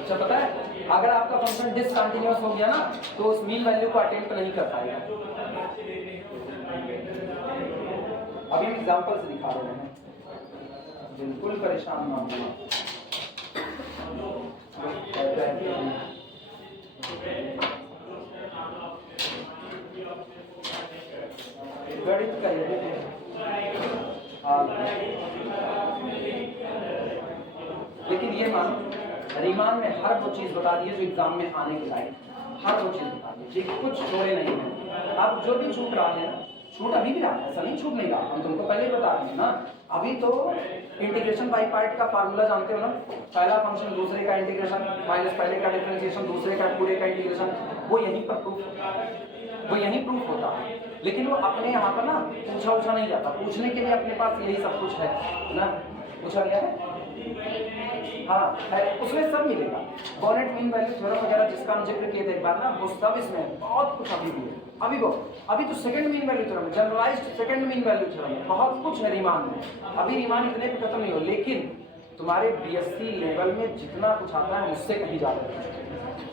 अच्छा पता है अगर आपका फंक्शन डिसकंटिन्यूअस हो गया ना तो उस मीन वैल्यू को अटेम्प्ट नहीं कर पाएगा। अभी हम एग्जांपल से दिखा रहे हैं, बिल्कुल परेशान ना होना। गणित का लेकिन ये मानो रीमान में हर वो चीज बता दी है जो एग्जाम में आने के लायक, हर वो चीज बता दी, ठीक, कुछ छोड़े नहीं है। अब जो भी छूट रहा है ना, छूट अभी भी रहा है, ऐसा नहीं छूट नहीं रहा, हम तुमको पहले ही बता रहे हैं ना। अभी तो इंटीग्रेशन बाय पार्ट का फार्मूला जानते हो ना, पहला फंक्शन दूसरे का इंटीग्रेशन माइनस पहले का डिफरेंशिएशन दूसरे का पूरे का इंटीग्रेशन, वो यहीं पर प्रूफ होता है। लेकिन वो अपने यहाँ पर ना पूछा नहीं जाता, पूछने के लिए अपने पास यही सब कुछ है ना, पूछा गया है, हाँ है, उसमें सब मिलेगा। कॉर्नेट मीन वैल्यू थ्योरम वगैरह जिसका हम जिक्र किए थे एक बार ना, वो सब इसमें बहुत कुछ अभी भी है। अभी तो सेकंड मीन वैल्यू थ्योरम है, generalised second mean value theorem है, बहुत कुछ है रीमान में। अभी रीमान इतने पे खत्म नहीं हो, लेकिन तुम्हारे बीएससी लेवल में जितना कुछ आता है मुझसे कहीं ज्यादा है,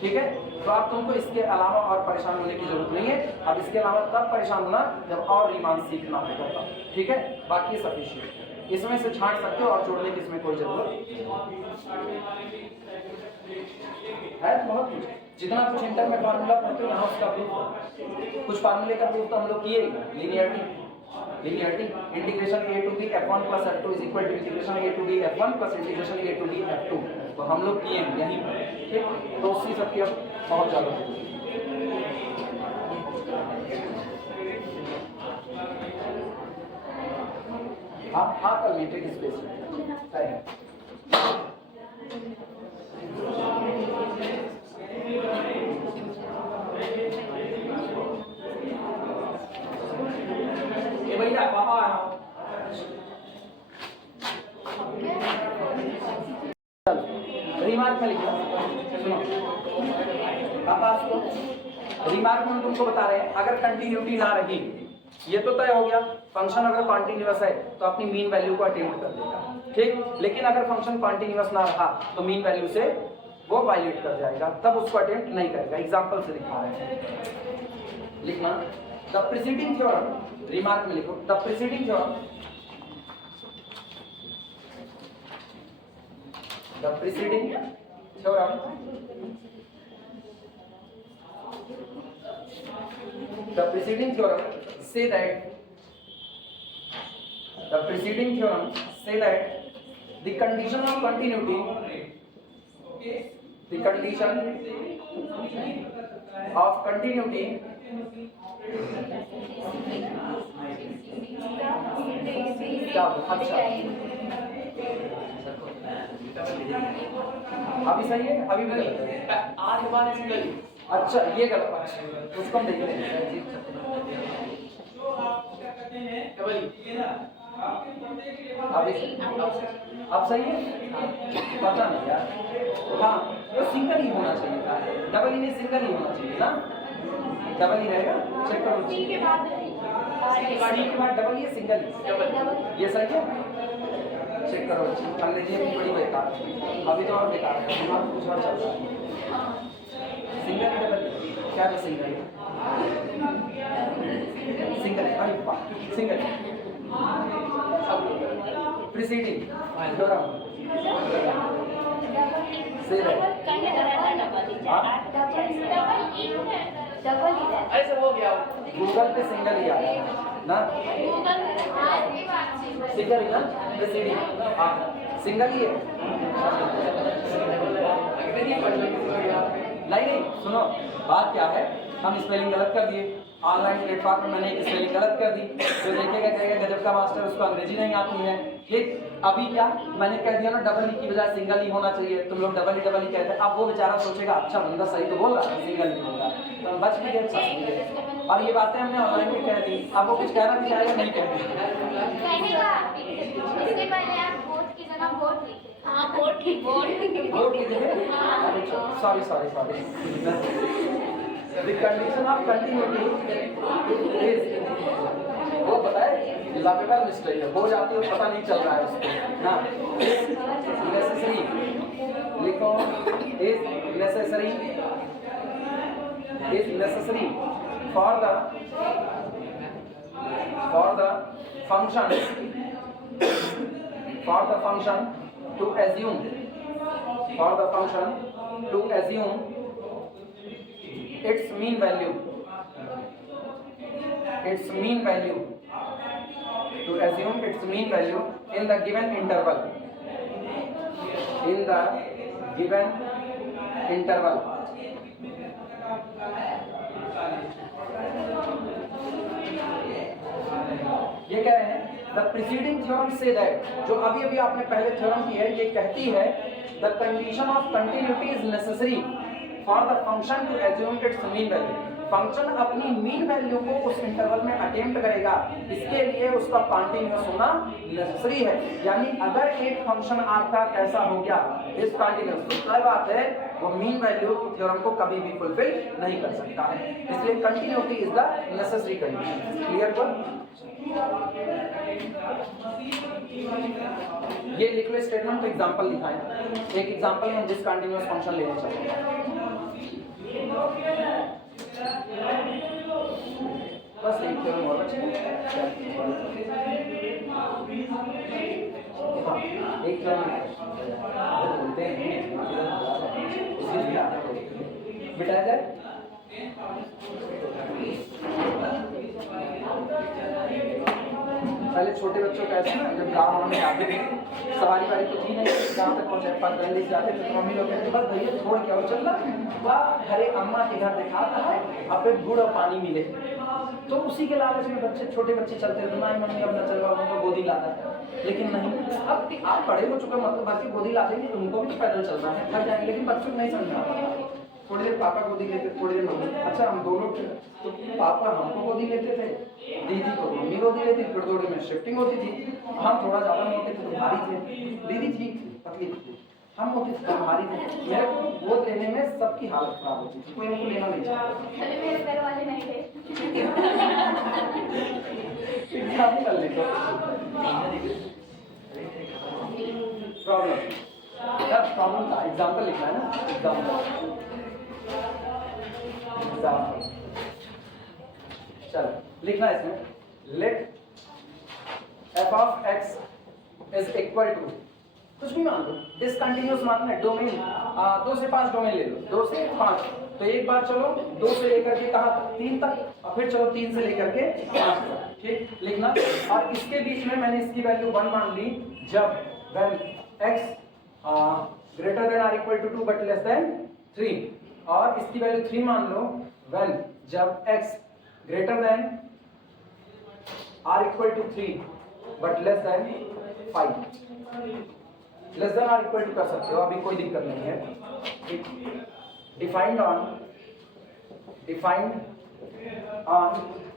ठीक है। तो आप तुमको इसके अलावा और परेशान होने की जरूरत नहीं है। अब इसके अलावा तब परेशान होना जब और रीमान सीखना होगा, ठीक है। बाकी सफिशिएंट, इसमें से छांट सकते हो और जोड़ने की इसमें कोई जरूरत है, बहुत कुछ। जितना कुछ इंटर में फार्मूला पढ़ते हो यहाँ उसका प्रूफ, कुछ फार्मूले का प्रूफ तो हम लोग किए linearity integration a to b f1 plus f2 is equal to integration a to b f1 plus integration a to b f2, तो हम लोग किए हैं यहीं पर, ठीक। तो उसी सब की अब बहुत ज़्यादा हाँ कल मीट्रिक स्पेस भैया पापा रिमार्क में लिखो, सुनो पापा सुनो, रिमार्क में तुमको बता रहे हैं अगर कंटिन्यूटी ना रही, ये तो तय हो गया फंक्शन अगर कॉन्टिन्यूअस है तो अपनी मीन वैल्यू को अटेम्प्ट कर देगा, ठीक। लेकिन अगर फंक्शन कॉन्टिन्यूअस ना रहा तो मीन वैल्यू से वो वायलेट कर जाएगा, तब उसको अटेम्प्ट नहीं करेगा। एग्जांपल से दिखा रहे हैं, लिखना द प्रीसीडिंग थ्योरम, रिमार्क में लिखो the preceding theorem, the preceding theorem, the preceding theorem say that the condition of continuity क्या अच्छा अभी सही है, अभी भी गलत है, आज बार सिंगल, अच्छा ये गलत, अच्छा उसको हम देख लेंगे। अब सही है, पता नहीं यार, हाँ तो सिंगल ही होना चाहिए था, डबल ही नहीं सिंगल ही होना चाहिए ना, डबल ही रहेगा, चेक करो सी के बाद डबल ही सिंगल ही, ये सही है, चेक करो। अंग्रेजी में बड़ी बेकार, अभी तो और बेकार है, दिमाग कुछ और चल रहा है। सिंगल डबल क्या है, सिंगल सिंगल प्रीसीडिंग थ्योरम से ऐसे हो गया, गूगल पे सिंगल ही आ ना, सिंगल ही ना प्रीसीडिंग, हाँ सिंगल ही है। नहीं सुनो, बात क्या है, हम स्पेलिंग गलत कर दिए, ऑनलाइन प्लेटफॉर्म में मैंने एक स्पेलिंग गलत कर दी, जो देखेगा कहेगा गजब का मास्टर, उसको अंग्रेजी नहीं आती है, ठीक। अभी क्या मैंने कह दिया ना, डबल ई की बजाय सिंगल ही होना चाहिए, तुम लोग डबल ही कहते हैं। अब वो बेचारा सोचेगा अच्छा बंदा सही तो बोल रहा है, सिंगल ही होगा, तो बच भी गए, अच्छा समझ गए। और ये बातें हमने ऑनलाइन में कह दी, अब वो कुछ कहना भी चाहेगा नहीं कहेंगे। Sorry The condition of continuity is, वो पता है लॉजिकल मिस्टेक है, हो जाती है पता नहीं चल रहा है उसको ना, नेसेसरी लिखो, is necessary for the function to assume its mean value, to assume its mean value in the given interval, ये कह रहे हैं the preceding theorem say that, जो अभी अभी आपने पहले थ्योरम की है, ये कहती है the condition of continuity is necessary for the function to assume its mean value, function अपनी मीन वैल्यू को उस इंटरवल में अटेम्प्ट करेगा, इसके लिए उसका कॉन्टिन्यूअस होना नेसेसरी है। यानी अगर एक फंक्शन आपका ऐसा हो गया इस कॉन्टिन्यूअस, तो तय बात है वो मीन वैल्यू थ्योरम को कभी भी फुलफिल नहीं कर सकता है, इसलिए continuity is the necessary condition. Clear को ये लिखो स्टेटमेंट, एग्जांपल दिखाएं, एक एग्जांपल में जिस कंटीन्यूअस फंक्शन लेना चाहिए, बस एक थ्योरम और एक थ्योरम बोलते हैं बिठाया जाए। पहले छोटे बच्चों का ऐसे ना जब गाँव में आते थे, सवारी वाली तो थी नहीं, जहाँ तक पहुँचे 15 जाते थे तो मम्मी लोग कहते बस भैया छोड़ के आओ चल रहा वाह घरे अम्मा के घर दिखाता है अब फिर गुड़ और पानी मिले। तो उसी के लालच में बच्चे छोटे बच्चे चलते थे, नहीं मम्मी अब न चल रहा उनको गोदी लाता है। लेकिन नहीं, अब आप बड़े हो चुके मतलब बाकी गोदी ला देंगे उनको भी पैदल चलना है, थक जाएंगे। लेकिन बच्चों को नहीं समझा, थोड़ी देर पापा गोदी लेते थोड़ी देर मम्मी। अच्छा हम दो लोग थे तो पापा हमको गोदी लेते थे, दीदी को मम्मी गोदी लेती, फिर थोड़ी में शिफ्टिंग होती थी। हम थोड़ा ज़्यादा मोटे थे तो भारी थे, दीदी ठीक थी पतली थी, हम मोटे थे तो भारी थे। मेरे को गोद लेने में सबकी हालत खराब होती थी, कोई हमको लेना नहीं चाहता। मेरे घर वाले नहीं थे। एग्जाम कर लेते प्रॉब्लम प्रॉब्लम था, एग्जाम्पल लिखना है ना, एग्जाम्पल। चलो लिखना है इसमें, late f of x is equal to कुछ भी मान लो, डिसकंटिन्यूअस मानना है, डोमेन 2 से 5 डोमेन ले लो, 2 से 5। तो एक बार चलो 2 से लेकर के कहाँ तक 3 तक, और फिर चलो 3 से लेकर के 5 तक, ठीक लिखना। और इसके बीच में मैंने इसकी वैल्यू 1 मान ली जब when x greater than or equal to 2 but less than 3, और इसकी वैल्यू 3 मान लो when जब x greater than or equal to 3 but less than 5। Less than or equal to कर सकते हो, अभी कोई दिक्कत नहीं है। डिफाइंड ऑन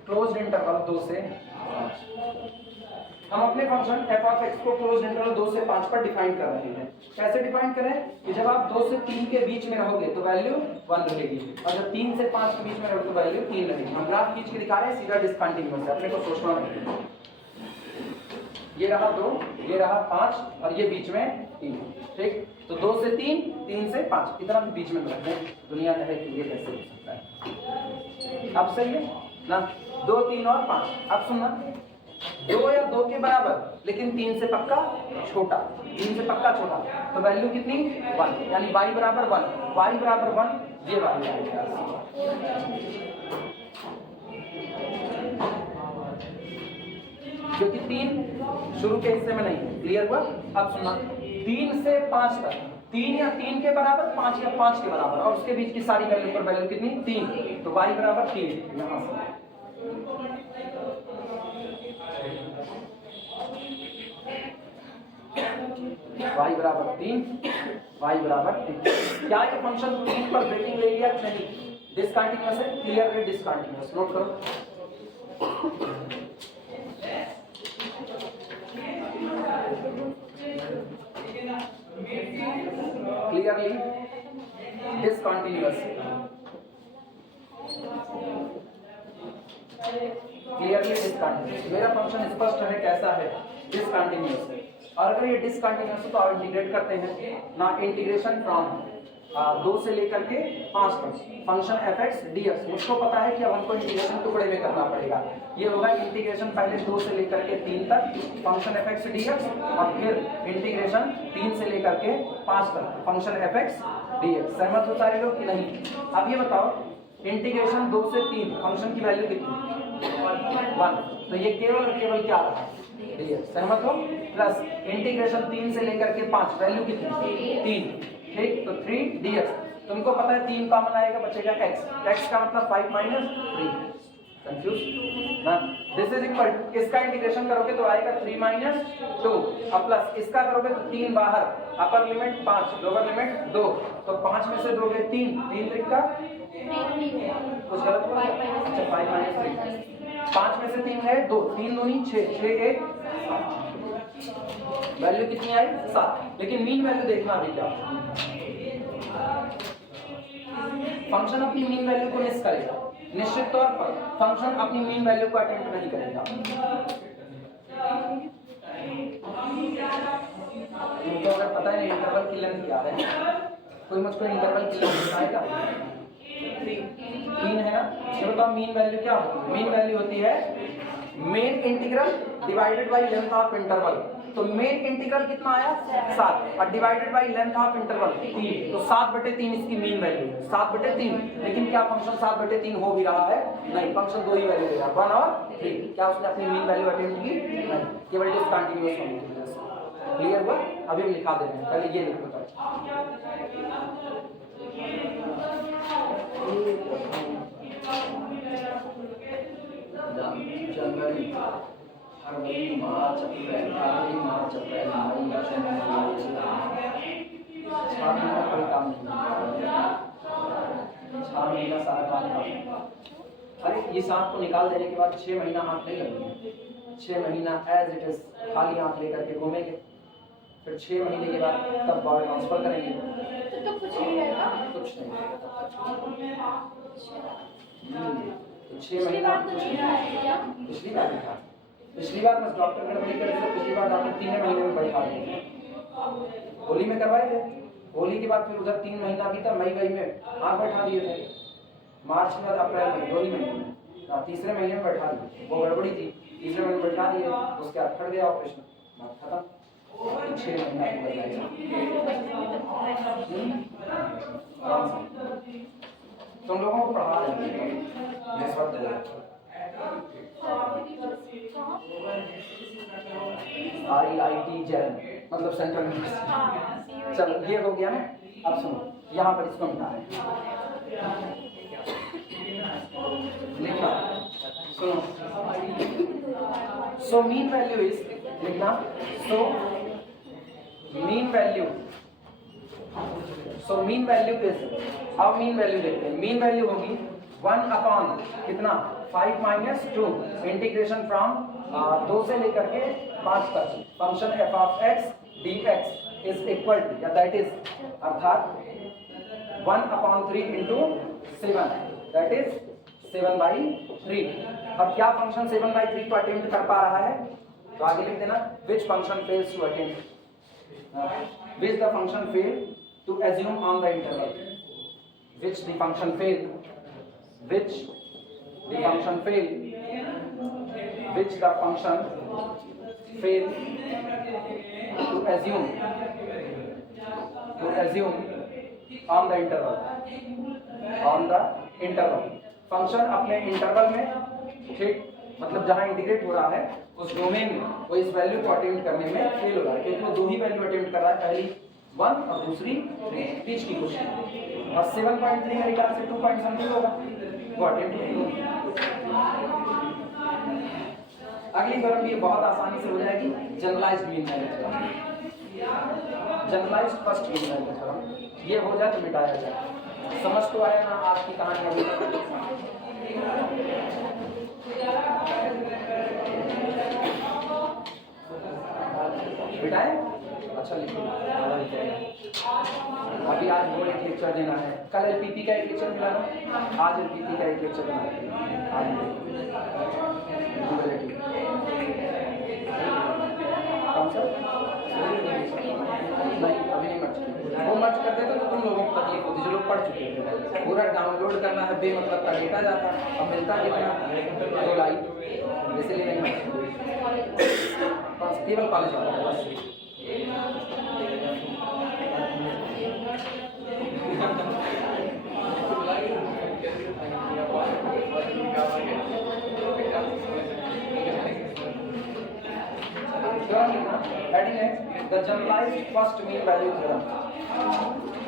क्लोज्ड इंटरवल 2 से 5। हम अपने फंक्शन f ऑफ x को क्लोज्ड इंटरवल 2 से 5 पर डिफाइन कर रहे हैं। कैसे डिफाइन करें कि जब आप 2 से 3 के बीच में रहोगे तो वैल्यू 1 रहेगी, और जब 3 से 5 के बीच में रहोगे तो वैल्यू 3 रहेगी। हम ग्राफ खींच के दिखा रहे हैं, सीधा डिसकंटिन्यूअस है, अपने को सोचना नहीं। ये रहा 2, ये रहा 5 और ये बीच में 3, ठीक। तो 2 से 3, 3 से 5 इतना भी बीच में रखते हैं। दुनिया कहे कि ये कैसे हो सकता है। अब सही है ना, 2, 3 और 5। अब सुनना, 2 या 2 के बराबर लेकिन 3 से पक्का छोटा, 3 से पक्का छोटा, तो वैल्यू कितनी 1, यानी y बराबर 1, y बराबर 1, ये वाली आएगी। क्योंकि 3 शुरू के हिस्से में नहीं, क्लियर हुआ। अब सुनना, 3 से 5 तक, 3 या 3 के बराबर, 5 या 5 के बराबर, और उसके बीच की सारी वैल्यू पर वैल्यू कितनी 3, तो y बराबर 3 यहाँ से y बराबर 3, y बराबर 3। क्या ये फंक्शन 3 पर ब्रेकिंग ले लिया नहीं? डिसकंटिन्यूअस है, क्लियरली डिसकंटिन्यूअस, नोट करो। Clearly discontinuous, clearly discontinuous. मेरा फंक्शन स्पष्ट है कैसा है, डिसकंटिन्यूअस है। और अगर ये डिसकंटिन्यूअस है तो आप इंटीग्रेट करते हैं ना, इंटीग्रेशन फ्रॉम 2 से लेकर के 5 तक फंक्शन fx dx। मुझको पता है कि अब हमको इंटीग्रेशन टुकड़े में करना पड़ेगा। ये होगा इंटीग्रेशन पहले 2 से लेकर के 3 तक फंक्शन fx dx, और फिर इंटीग्रेशन 3 से लेकर के 5 तक फंक्शन fx dx। सहमत हो सारे लोग कि नहीं? अब ये बताओ, इंटीग्रेशन 2 से 3 फंक्शन की वैल्यू कितनी 1, तो ये केवल और केवल क्या रहा dx, सहमत हो। प्लस इंटीग्रेशन 3 से लेकर के 5 वैल्यू कितनी 3, ठीक। तो 3 dx, तुमको पता है 3 कॉमन आएगा, बचेगा x, x का मतलब 5 माइनस 3, कंफ्यूज ना। दिस इज इक्वल, इसका इंटीग्रेशन करोगे तो आएगा 3 माइनस 2, और प्लस इसका करोगे तो 3 बाहर, अपर लिमिट 5, लोअर लिमिट 2, तो 5 में से दोगे 3, 3 त्रिक का कुछ गलत हुआ, अच्छा 5 माइनस 3, 5 में से 3 है 2, 3 दूनी 6, 6 1, वैल्यू कितनी आई 7। लेकिन मीन वैल्यू देखना अभी क्या, फंक्शन अपनी मीन वैल्यू को मिस करेगा, निश्चित तौर पर फंक्शन अपनी मीन वैल्यू को अटेम्प्ट नहीं करेगा। मुझको अगर पता है इंटरवल की लेंथ क्या है, कोई मुझको इंटरवल की लेंथ बताएगा? 3 है ना। चलो तो मीन वैल्यू क्या होती है? मीन वैल्यू होती है main integral divided by length of interval, तो मेन इंटीग्रल कितना आया 7 और divided by length of interval 3, तो 7/3 इसकी मीन वैल्यू है 7/3। लेकिन क्या फंक्शन 7/3 हो भी रहा है? नहीं, फंक्शन दो ही वैल्यू देगा 1 और 3। क्या उसने अपनी मीन वैल्यू अटेम्प्ट की? नहीं, केवल डिसकंटीन्यूअस होने की वजह से। क्लियर हुआ? अभी हम लिखा दे रहे हैं, पहले ये लिखो। जनवरी, फरवरी, मार्च, अप्रैल, मार्च, अप्रैल, मई, जून, जुलाई, 6 महीना कोई काम नहीं, 6 महीना सारा काम नहीं। अरे ये 7 को निकाल देने के बाद 6 महीना हाथ नहीं लगेंगे, 6 महीना एज इट इज खाली हाथ लेकर के घूमेंगे, फिर 6 महीने के बाद तब बॉडी ट्रांसफर करेंगे, तो कुछ नहीं रहेगा, कुछ नहीं रहेगा तो 6 पिछली महीना बार तो नहीं रहा है क्या? पिछली बार भी था, पिछली बार बस डॉक्टर गड़बड़ी करे थे, पिछली बार डॉक्टर 3 महीने में बैठा दिए, होली में करवाए थे, होली के बाद फिर उधर 3 महीना भी था, मई में आग बैठा दिए थे, मार्च में अप्रैल में 2 ही महीने में, तीसरे महीने में बैठा दिए, वो गड़बड़ी थी, तीसरे महीने में बैठा दिए, उसके बाद फट गया ऑपरेशन, बात खत्म। 6 महीना तुम लोगों को पढ़ा रहे हैं इस वक्त RIT जैन मतलब सेंट्रल यूनिवर्सिटी। चलो ये हो गया ना, अब सुनो यहाँ पर इसको मिटा रहे हैं, लिखना सुनो। सो मीन वैल्यू इज, लिखना so mean value, so mean value is, अब मीन वैल्यू देखते हैं, मीन वैल्यू होगी 1 अपॉन कितना 5 माइनस 2 इंटीग्रेशन फ्रॉम 2 से लेकर के 5 तक function f of x dx is equal to, या दैट इज अर्थात 1 अपॉन 3 इंटू 7, दैट इज 7/3। अब क्या फंक्शन 7/3 को अटेम्प्ट कर पा रहा है? तो आगे लिख देना which function fails to attempt, which the function fail to assume on the interval, which the function fail, which the function fail, which the function fail to assume on the interval, on the interval function अपने इंटरवल में, ठीक मतलब जहां इंटीग्रेट हो रहा है उस डोमेन में वो इस वैल्यू को अटेम्प्ट करने में फेल हो रहा है, क्योंकि वो दो ही वैल्यू अटेम्प्ट कर रहा है, पहली 1 और दूसरी 3 बीच की कोशिश, और 7.3 मेरे ख्याल से 2 पॉइंट समथिंग होगा, वो अटेम्प्ट नहीं होगा। अगली बार ये बहुत आसानी से हो जाएगी, generalised mean value theorem, generalised first mean value theorem, ये हो जाए तो मिटाया जाए। समझ तो आया ना आज की कहानी? अभी बिटाए, अच्छा लिखो। अभी आज वो एक लेक्चर देना है, कल एलपीपी का एक लेक्चर मिला ना, आज एलपीपी का एक लेक्चर देना है। आज कौन सा? नहीं अभी नहीं मर्ज किया, वो मर्ज कर देते तो तुम लोगों को तकलीफ होती, जो लोग पढ़ चुके थे। पूरा डाउनलोड करना है, बेमतलब का डेटा जाता, अब मिलता कितना 2 लाइन, इसलिए नहीं मर्ज, केवल कॉलेज वाला है बस। Heading is the generalized first mean value theorem.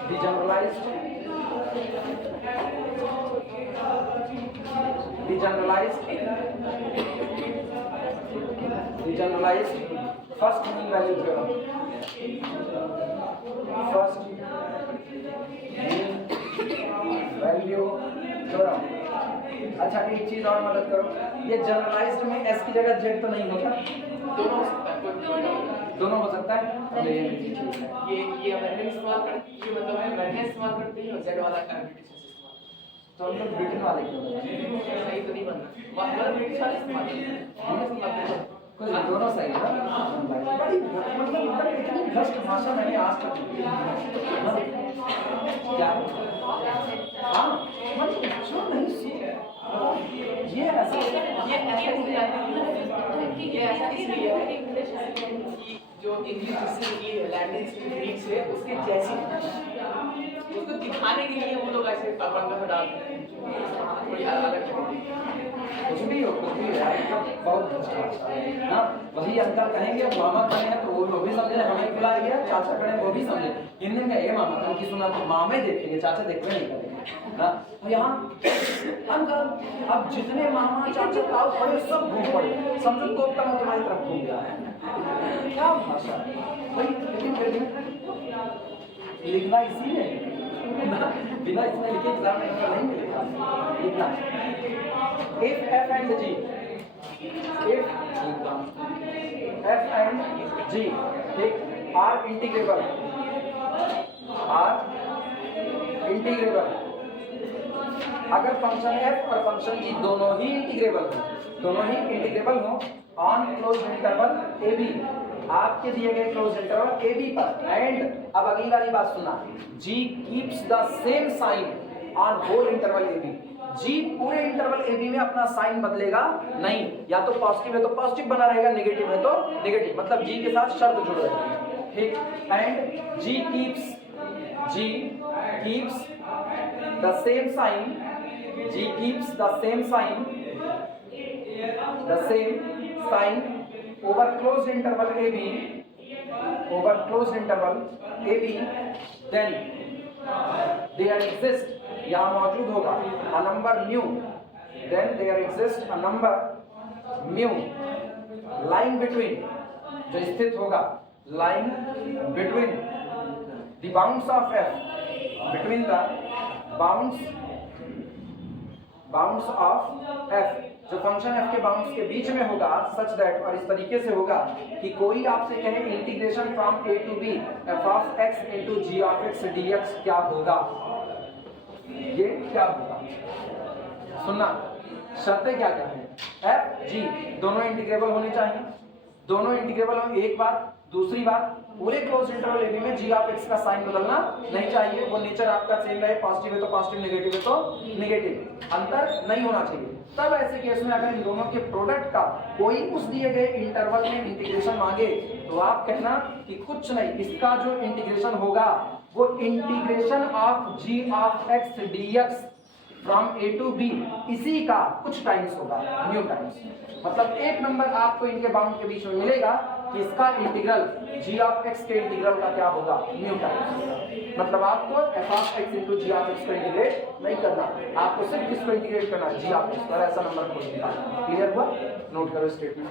The generalized first mean value theorem. First mean value theorem. अच्छा एक चीज और मदद करो, ये जनरलाइज्ड में s की जगह z तो नहीं होता? दोनों हो सकता है। ये अमेरिकन इस्तेमाल करते हैं, ये मतलब अमेरिकन इस्तेमाल करते हैं और जेड वाला का ब्रिटिश इस्तेमाल, तो हम लोग ब्रिटेन वाले क्यों सही तो नहीं बन रहा, मतलब ब्रिटिश वाले इस्तेमाल करते हैं, कुछ दोनों सही है। बड़ी मतलब इतनी भ्रष्ट भाषा मैंने आज तक क्या, हाँ मतलब जो नहीं ये ऐसा ऐसा इसलिए है कि जो इंग्लिश जिससे निकली है, लैंग्वेज ग्रीक से, उसके जैसी उसको दिखाने के लिए वो लोग ऐसे पाबंद डालते हैं, थोड़ी अलग कुछ भी हो बहुत अच्छा है ना। वही अंकल कहेंगे मामा खड़े हैं तो वो भी समझे, हमें खिला गया, चाचा खड़े वो भी समझे, हिंदी में ये मामा की सुना तो मामे देखेंगे, चाचा देखते नहीं करेंगे ना। तो यहाँ अंकल अब जितने मामा चाचा ताऊ खड़े सब घूम पड़े, समझो तो मैं तुम्हारी तरफ घूम गया है। क्या भाषा भाई, लेकिन फिर भी लिखना इसी है बिना इसमें लिखे एग्जाम में नंबर नहीं मिलेगा। लिखना if f and g, if f and g ठीक are integrable, अगर फंक्शन f और फंक्शन g दोनों ही इंटीग्रेबल हो on close interval a b, आपके दिए गए क्लोज इंटरवल a b पर, एंड अब अगली वाली बात सुनना, g keeps the same sign on whole interval a b, जी पूरे इंटरवल ए बी में अपना साइन बदलेगा नहीं, या तो पॉजिटिव है तो पॉजिटिव बना रहेगा, नेगेटिव है तो नेगेटिव, मतलब जी के साथ शर्त जुड़ रहेगी ठीक। And G keeps the same sign, G keeps the same sign over close interval A B, then there exist, यहाँ मौजूद होगा a number mu, then there exists a number mu lying between, जो स्थित होगा lying between the bounds of f, between the bounds of f, जो फंक्शन f के बाउंड्स के बीच में होगा, सच दैट, और इस तरीके से होगा कि कोई आपसे कहे integration from a to b f of x into g of x dx क्या होगा, ये क्या होगा सुनना, शर्तें क्या क्या है, f g दोनों इंटीग्रेबल होने चाहिए, दोनों इंटीग्रेबल हो, एक बात, दूसरी बात पूरे क्लोज इंटरवल ए बी में g ऑफ x का साइन बदलना नहीं चाहिए, वो नेचर आपका सेम रहे, पॉजिटिव है तो पॉजिटिव, नेगेटिव है तो नेगेटिव, अंतर नहीं होना चाहिए। तब ऐसे केस में अगर इन दोनों के प्रोडक्ट का कोई उस दिए गए इंटरवल में इंटीग्रेशन मांगे तो आप कहना कि कुछ नहीं, इसका जो इंटीग्रेशन होगा वो integration of g of x dx from a to b, इसी का कुछ टाइम्स होगा, न्यू टाइम्स, मतलब एक नंबर आपको इनके बाउंड के बीच में मिलेगा कि इसका इंटीग्रल g ऑफ x के इंटीग्रल का क्या होगा, न्यू टाइम्स, मतलब आपको f of x into g of x को इंटीग्रेट नहीं करना, आपको सिर्फ किसको इंटीग्रेट करना है, g ऑफ x, और ऐसा नंबर खोज निकालना। क्लियर हुआ? नोट करो स्टेटमेंट।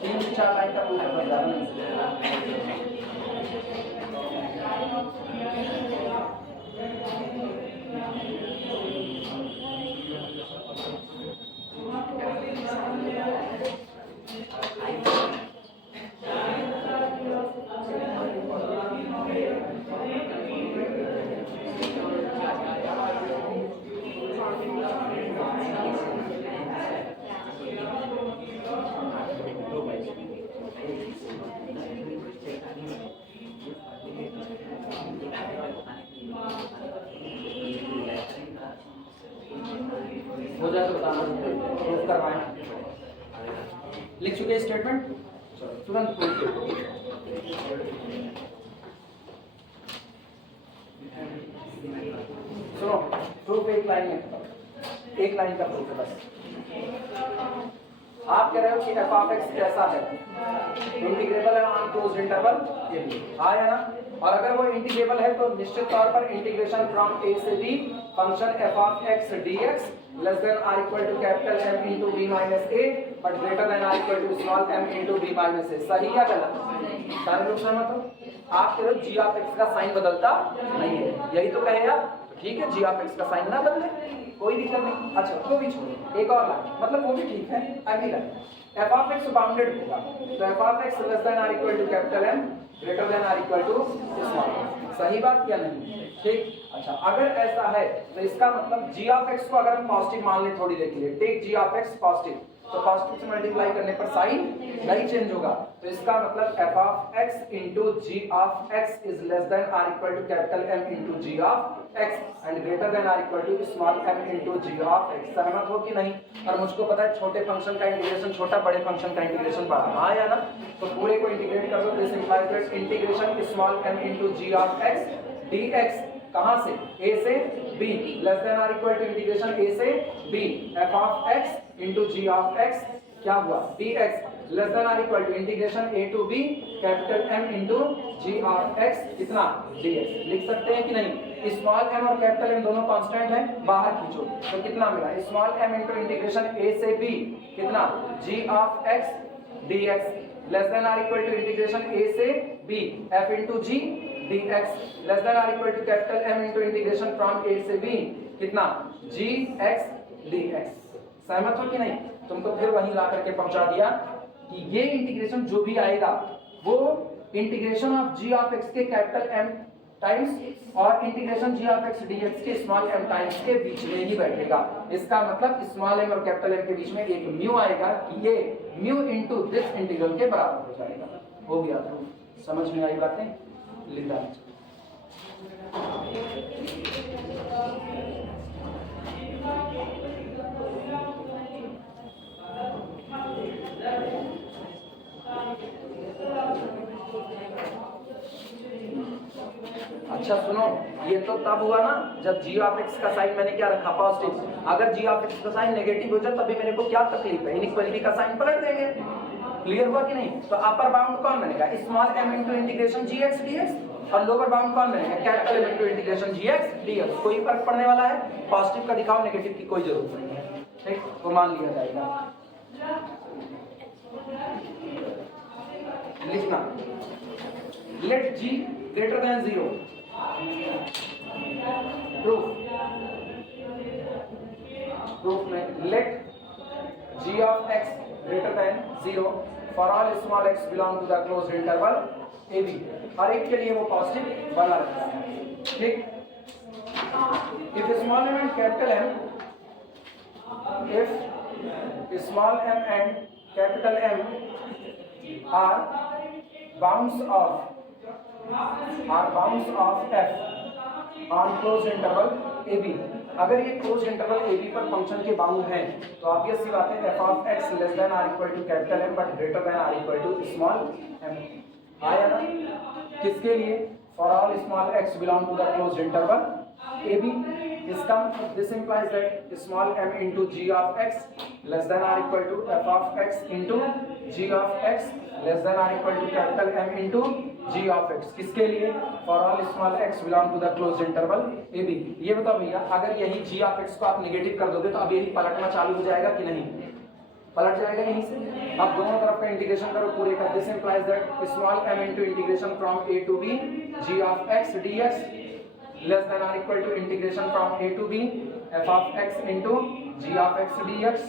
तीन चार लाइन का प्रूफ बता हो जाए तो बताना, प्रूफ करवाएं। लिख चुके स्टेटमेंट, तुरंत प्रूफ करो। सुनो, प्रूफ एक लाइन में, एक लाइन का प्रूफ है बस। आप कह रहे हो कि f ऑफ x कैसा है, इंटीग्रेबल है ऑन क्लोज्ड इंटरवल, हाँ या ना, और अगर वो इंटीग्रेबल है तो निश्चित तौर पर इंटीग्रेशन फ्रॉम a से b function f of x dx less than or equal to capital M into b minus a but greater than or equal to small m into b minus a, सही या गलत? सारे लोग सहमत हो? आप कह रहे हो g ऑफ x का साइन बदलता नहीं है, यही तो कहेगा, तो ठीक है g ऑफ x का साइन ना बदले, कोई दिक्कत नहीं। अच्छा तो भी छोड़ो, एक और लाइन, मतलब वो भी ठीक है, अगली line f of x bounded होगा तो f of x less than or equal to capital M greater than or equal to small, सही बात या नहीं? ठीक। अच्छा, अगर ऐसा है तो इसका मतलब g ऑफ x को अगर हम पॉजिटिव मान लें थोड़ी देर के लिए, take g of x positive, तो पॉजिटिव से मल्टीप्लाई करने पर साइन नहीं चेंज होगा, तो इसका मतलब f of x into g of x is less than or equal to capital M into g of x and greater than or equal to small m into g of x। सहमत हो कि नहीं? और मुझको पता है छोटे फंक्शन का इंटीग्रेशन छोटा बड़े फंक्शन का इंटीग्रेशन बड़ा, हाँ या ना? तो पूरे को इंटीग्रेट कर दो, this implies that integration small m into g of x dx कहां से a से b less than or equal to integration a से b f of x into g of x क्या हुआ dx less than or equal to integration a to b capital M into g of x कितना dx। लिख सकते हैं कि नहीं? स्मॉल m और कैपिटल M दोनों कांस्टेंट हैं, बाहर खींचो तो कितना मिला? Small m into integration a से b कितना g of x dx less than or equal to integration a से b f into g dx less than or equal to capital M into integration from a से b कितना g x dx। सहमत हो कि नहीं? तुमको फिर वहीं ला करके पहुंचा दिया कि ये इंटीग्रेशन जो भी आएगा वो integration of g of x के कैपिटल M टाइम्स और integration g of x dx के स्मॉल m टाइम्स के बीच में ही बैठेगा। इसका मतलब स्मॉल m और कैपिटल M के बीच में एक म्यू आएगा कि ये म्यू इनटू दिस इंटीग्रल के बराबर हो जाएगा। हो गया? तो समझ में आई बातें? लिख डाल। अच्छा सुनो, ये तो तब हुआ ना जब g ऑफ x का साइन मैंने क्या रखा? पॉजिटिव। अगर g ऑफ x का साइन नेगेटिव हो जाए तभी मेरे को क्या तकलीफ है? इनइक्वालिटी का साइन पलट देंगे। क्लियर हुआ कि नहीं? तो अपर बाउंड कौन बनेगा? Small m into integration gx dx और लोअर बाउंड कौन बनेगा? Capital M into integration gx dx। कोई फर्क पड़ने वाला है? पॉजिटिव का दिखाओ, नेगेटिव की कोई जरूरत नहीं है। ठीक, वो मान लिया जाएगा। लिखना let g greater than 0 proof में let g of x greater than 0 for all small x belong to the closed interval a b। हर एक के लिए वो पॉजिटिव बना रखता है। ठीक, if small m and capital M, if small m and capital M are bounds of f on closed interval ab, अगर ये क्लोज इंटरवल ab पर फंक्शन के बाउंड हैं तो ऑब्वियस सी बात है f of x less than or equal to capital M but greater than or equal to small m। आया ना? किसके लिए? For all small x belong to the closed interval ab। इसका this implies that small m into g of x less than or equal to f of x into g of x less than or equal to capital M into g of x। किसके लिए? For all small x belong to the closed interval ab। ये बताओ भैया, अगर यही g ऑफ x को आप नेगेटिव कर दोगे तो अब यही पलटना चालू हो जाएगा कि नहीं? पलट जाएगा यहीं से। अब दोनों तरफ का इंटीग्रेशन करो पूरे का। This implies that small m into integration from a to b g of x dx less than or equal to integration from a to b f of x into g of x dx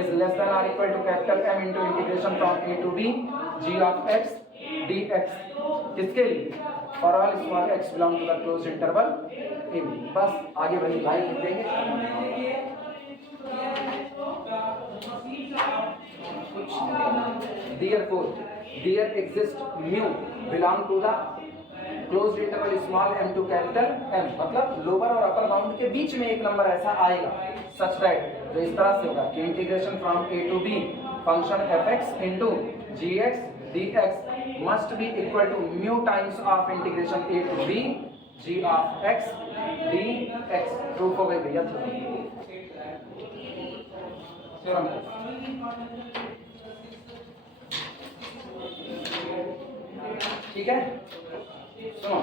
is less than or equal to capital M into integration from a to b g of x dx। किसके लिए? for all small x belong to the closed interval a b। बस आगे वही लाइन लिख देंगे। Therefore, there exists mu belong to the closed interval small m to capital M, मतलब लोअर और अपर बाउंड के बीच में एक नंबर ऐसा आएगा सच दैट जो इस तरह से होगा कि integration from a to b function fx into gx dx must be equal to mu times of integration a to b g of x dx। Proof हो गई भैया? थ्योरम ठीक है। सुनो,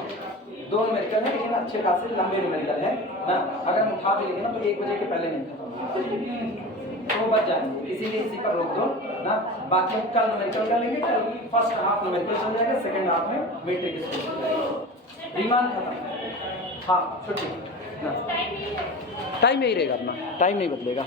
दो न्यूमेरिकल है लेकिन अच्छे खासे लंबे न्यूमेरिकल है ना। अगर हम उठा भी लेंगे ना तो 1 बजे के पहले नहीं खत्म, तो बच जाएंगे, इसीलिए इसी पर रोक दो ना। बाकी कल न्यूमेरिकल कर लेंगे, कल फर्स्ट हाफ न्यूमेरिकल चल जाएगा, सेकंड हाफ में मैट्रिक स्कोर रीमान खत्म। हाँ छुट्टी ना, टाइम यही रहेगा अपना, टाइम नहीं बदलेगा।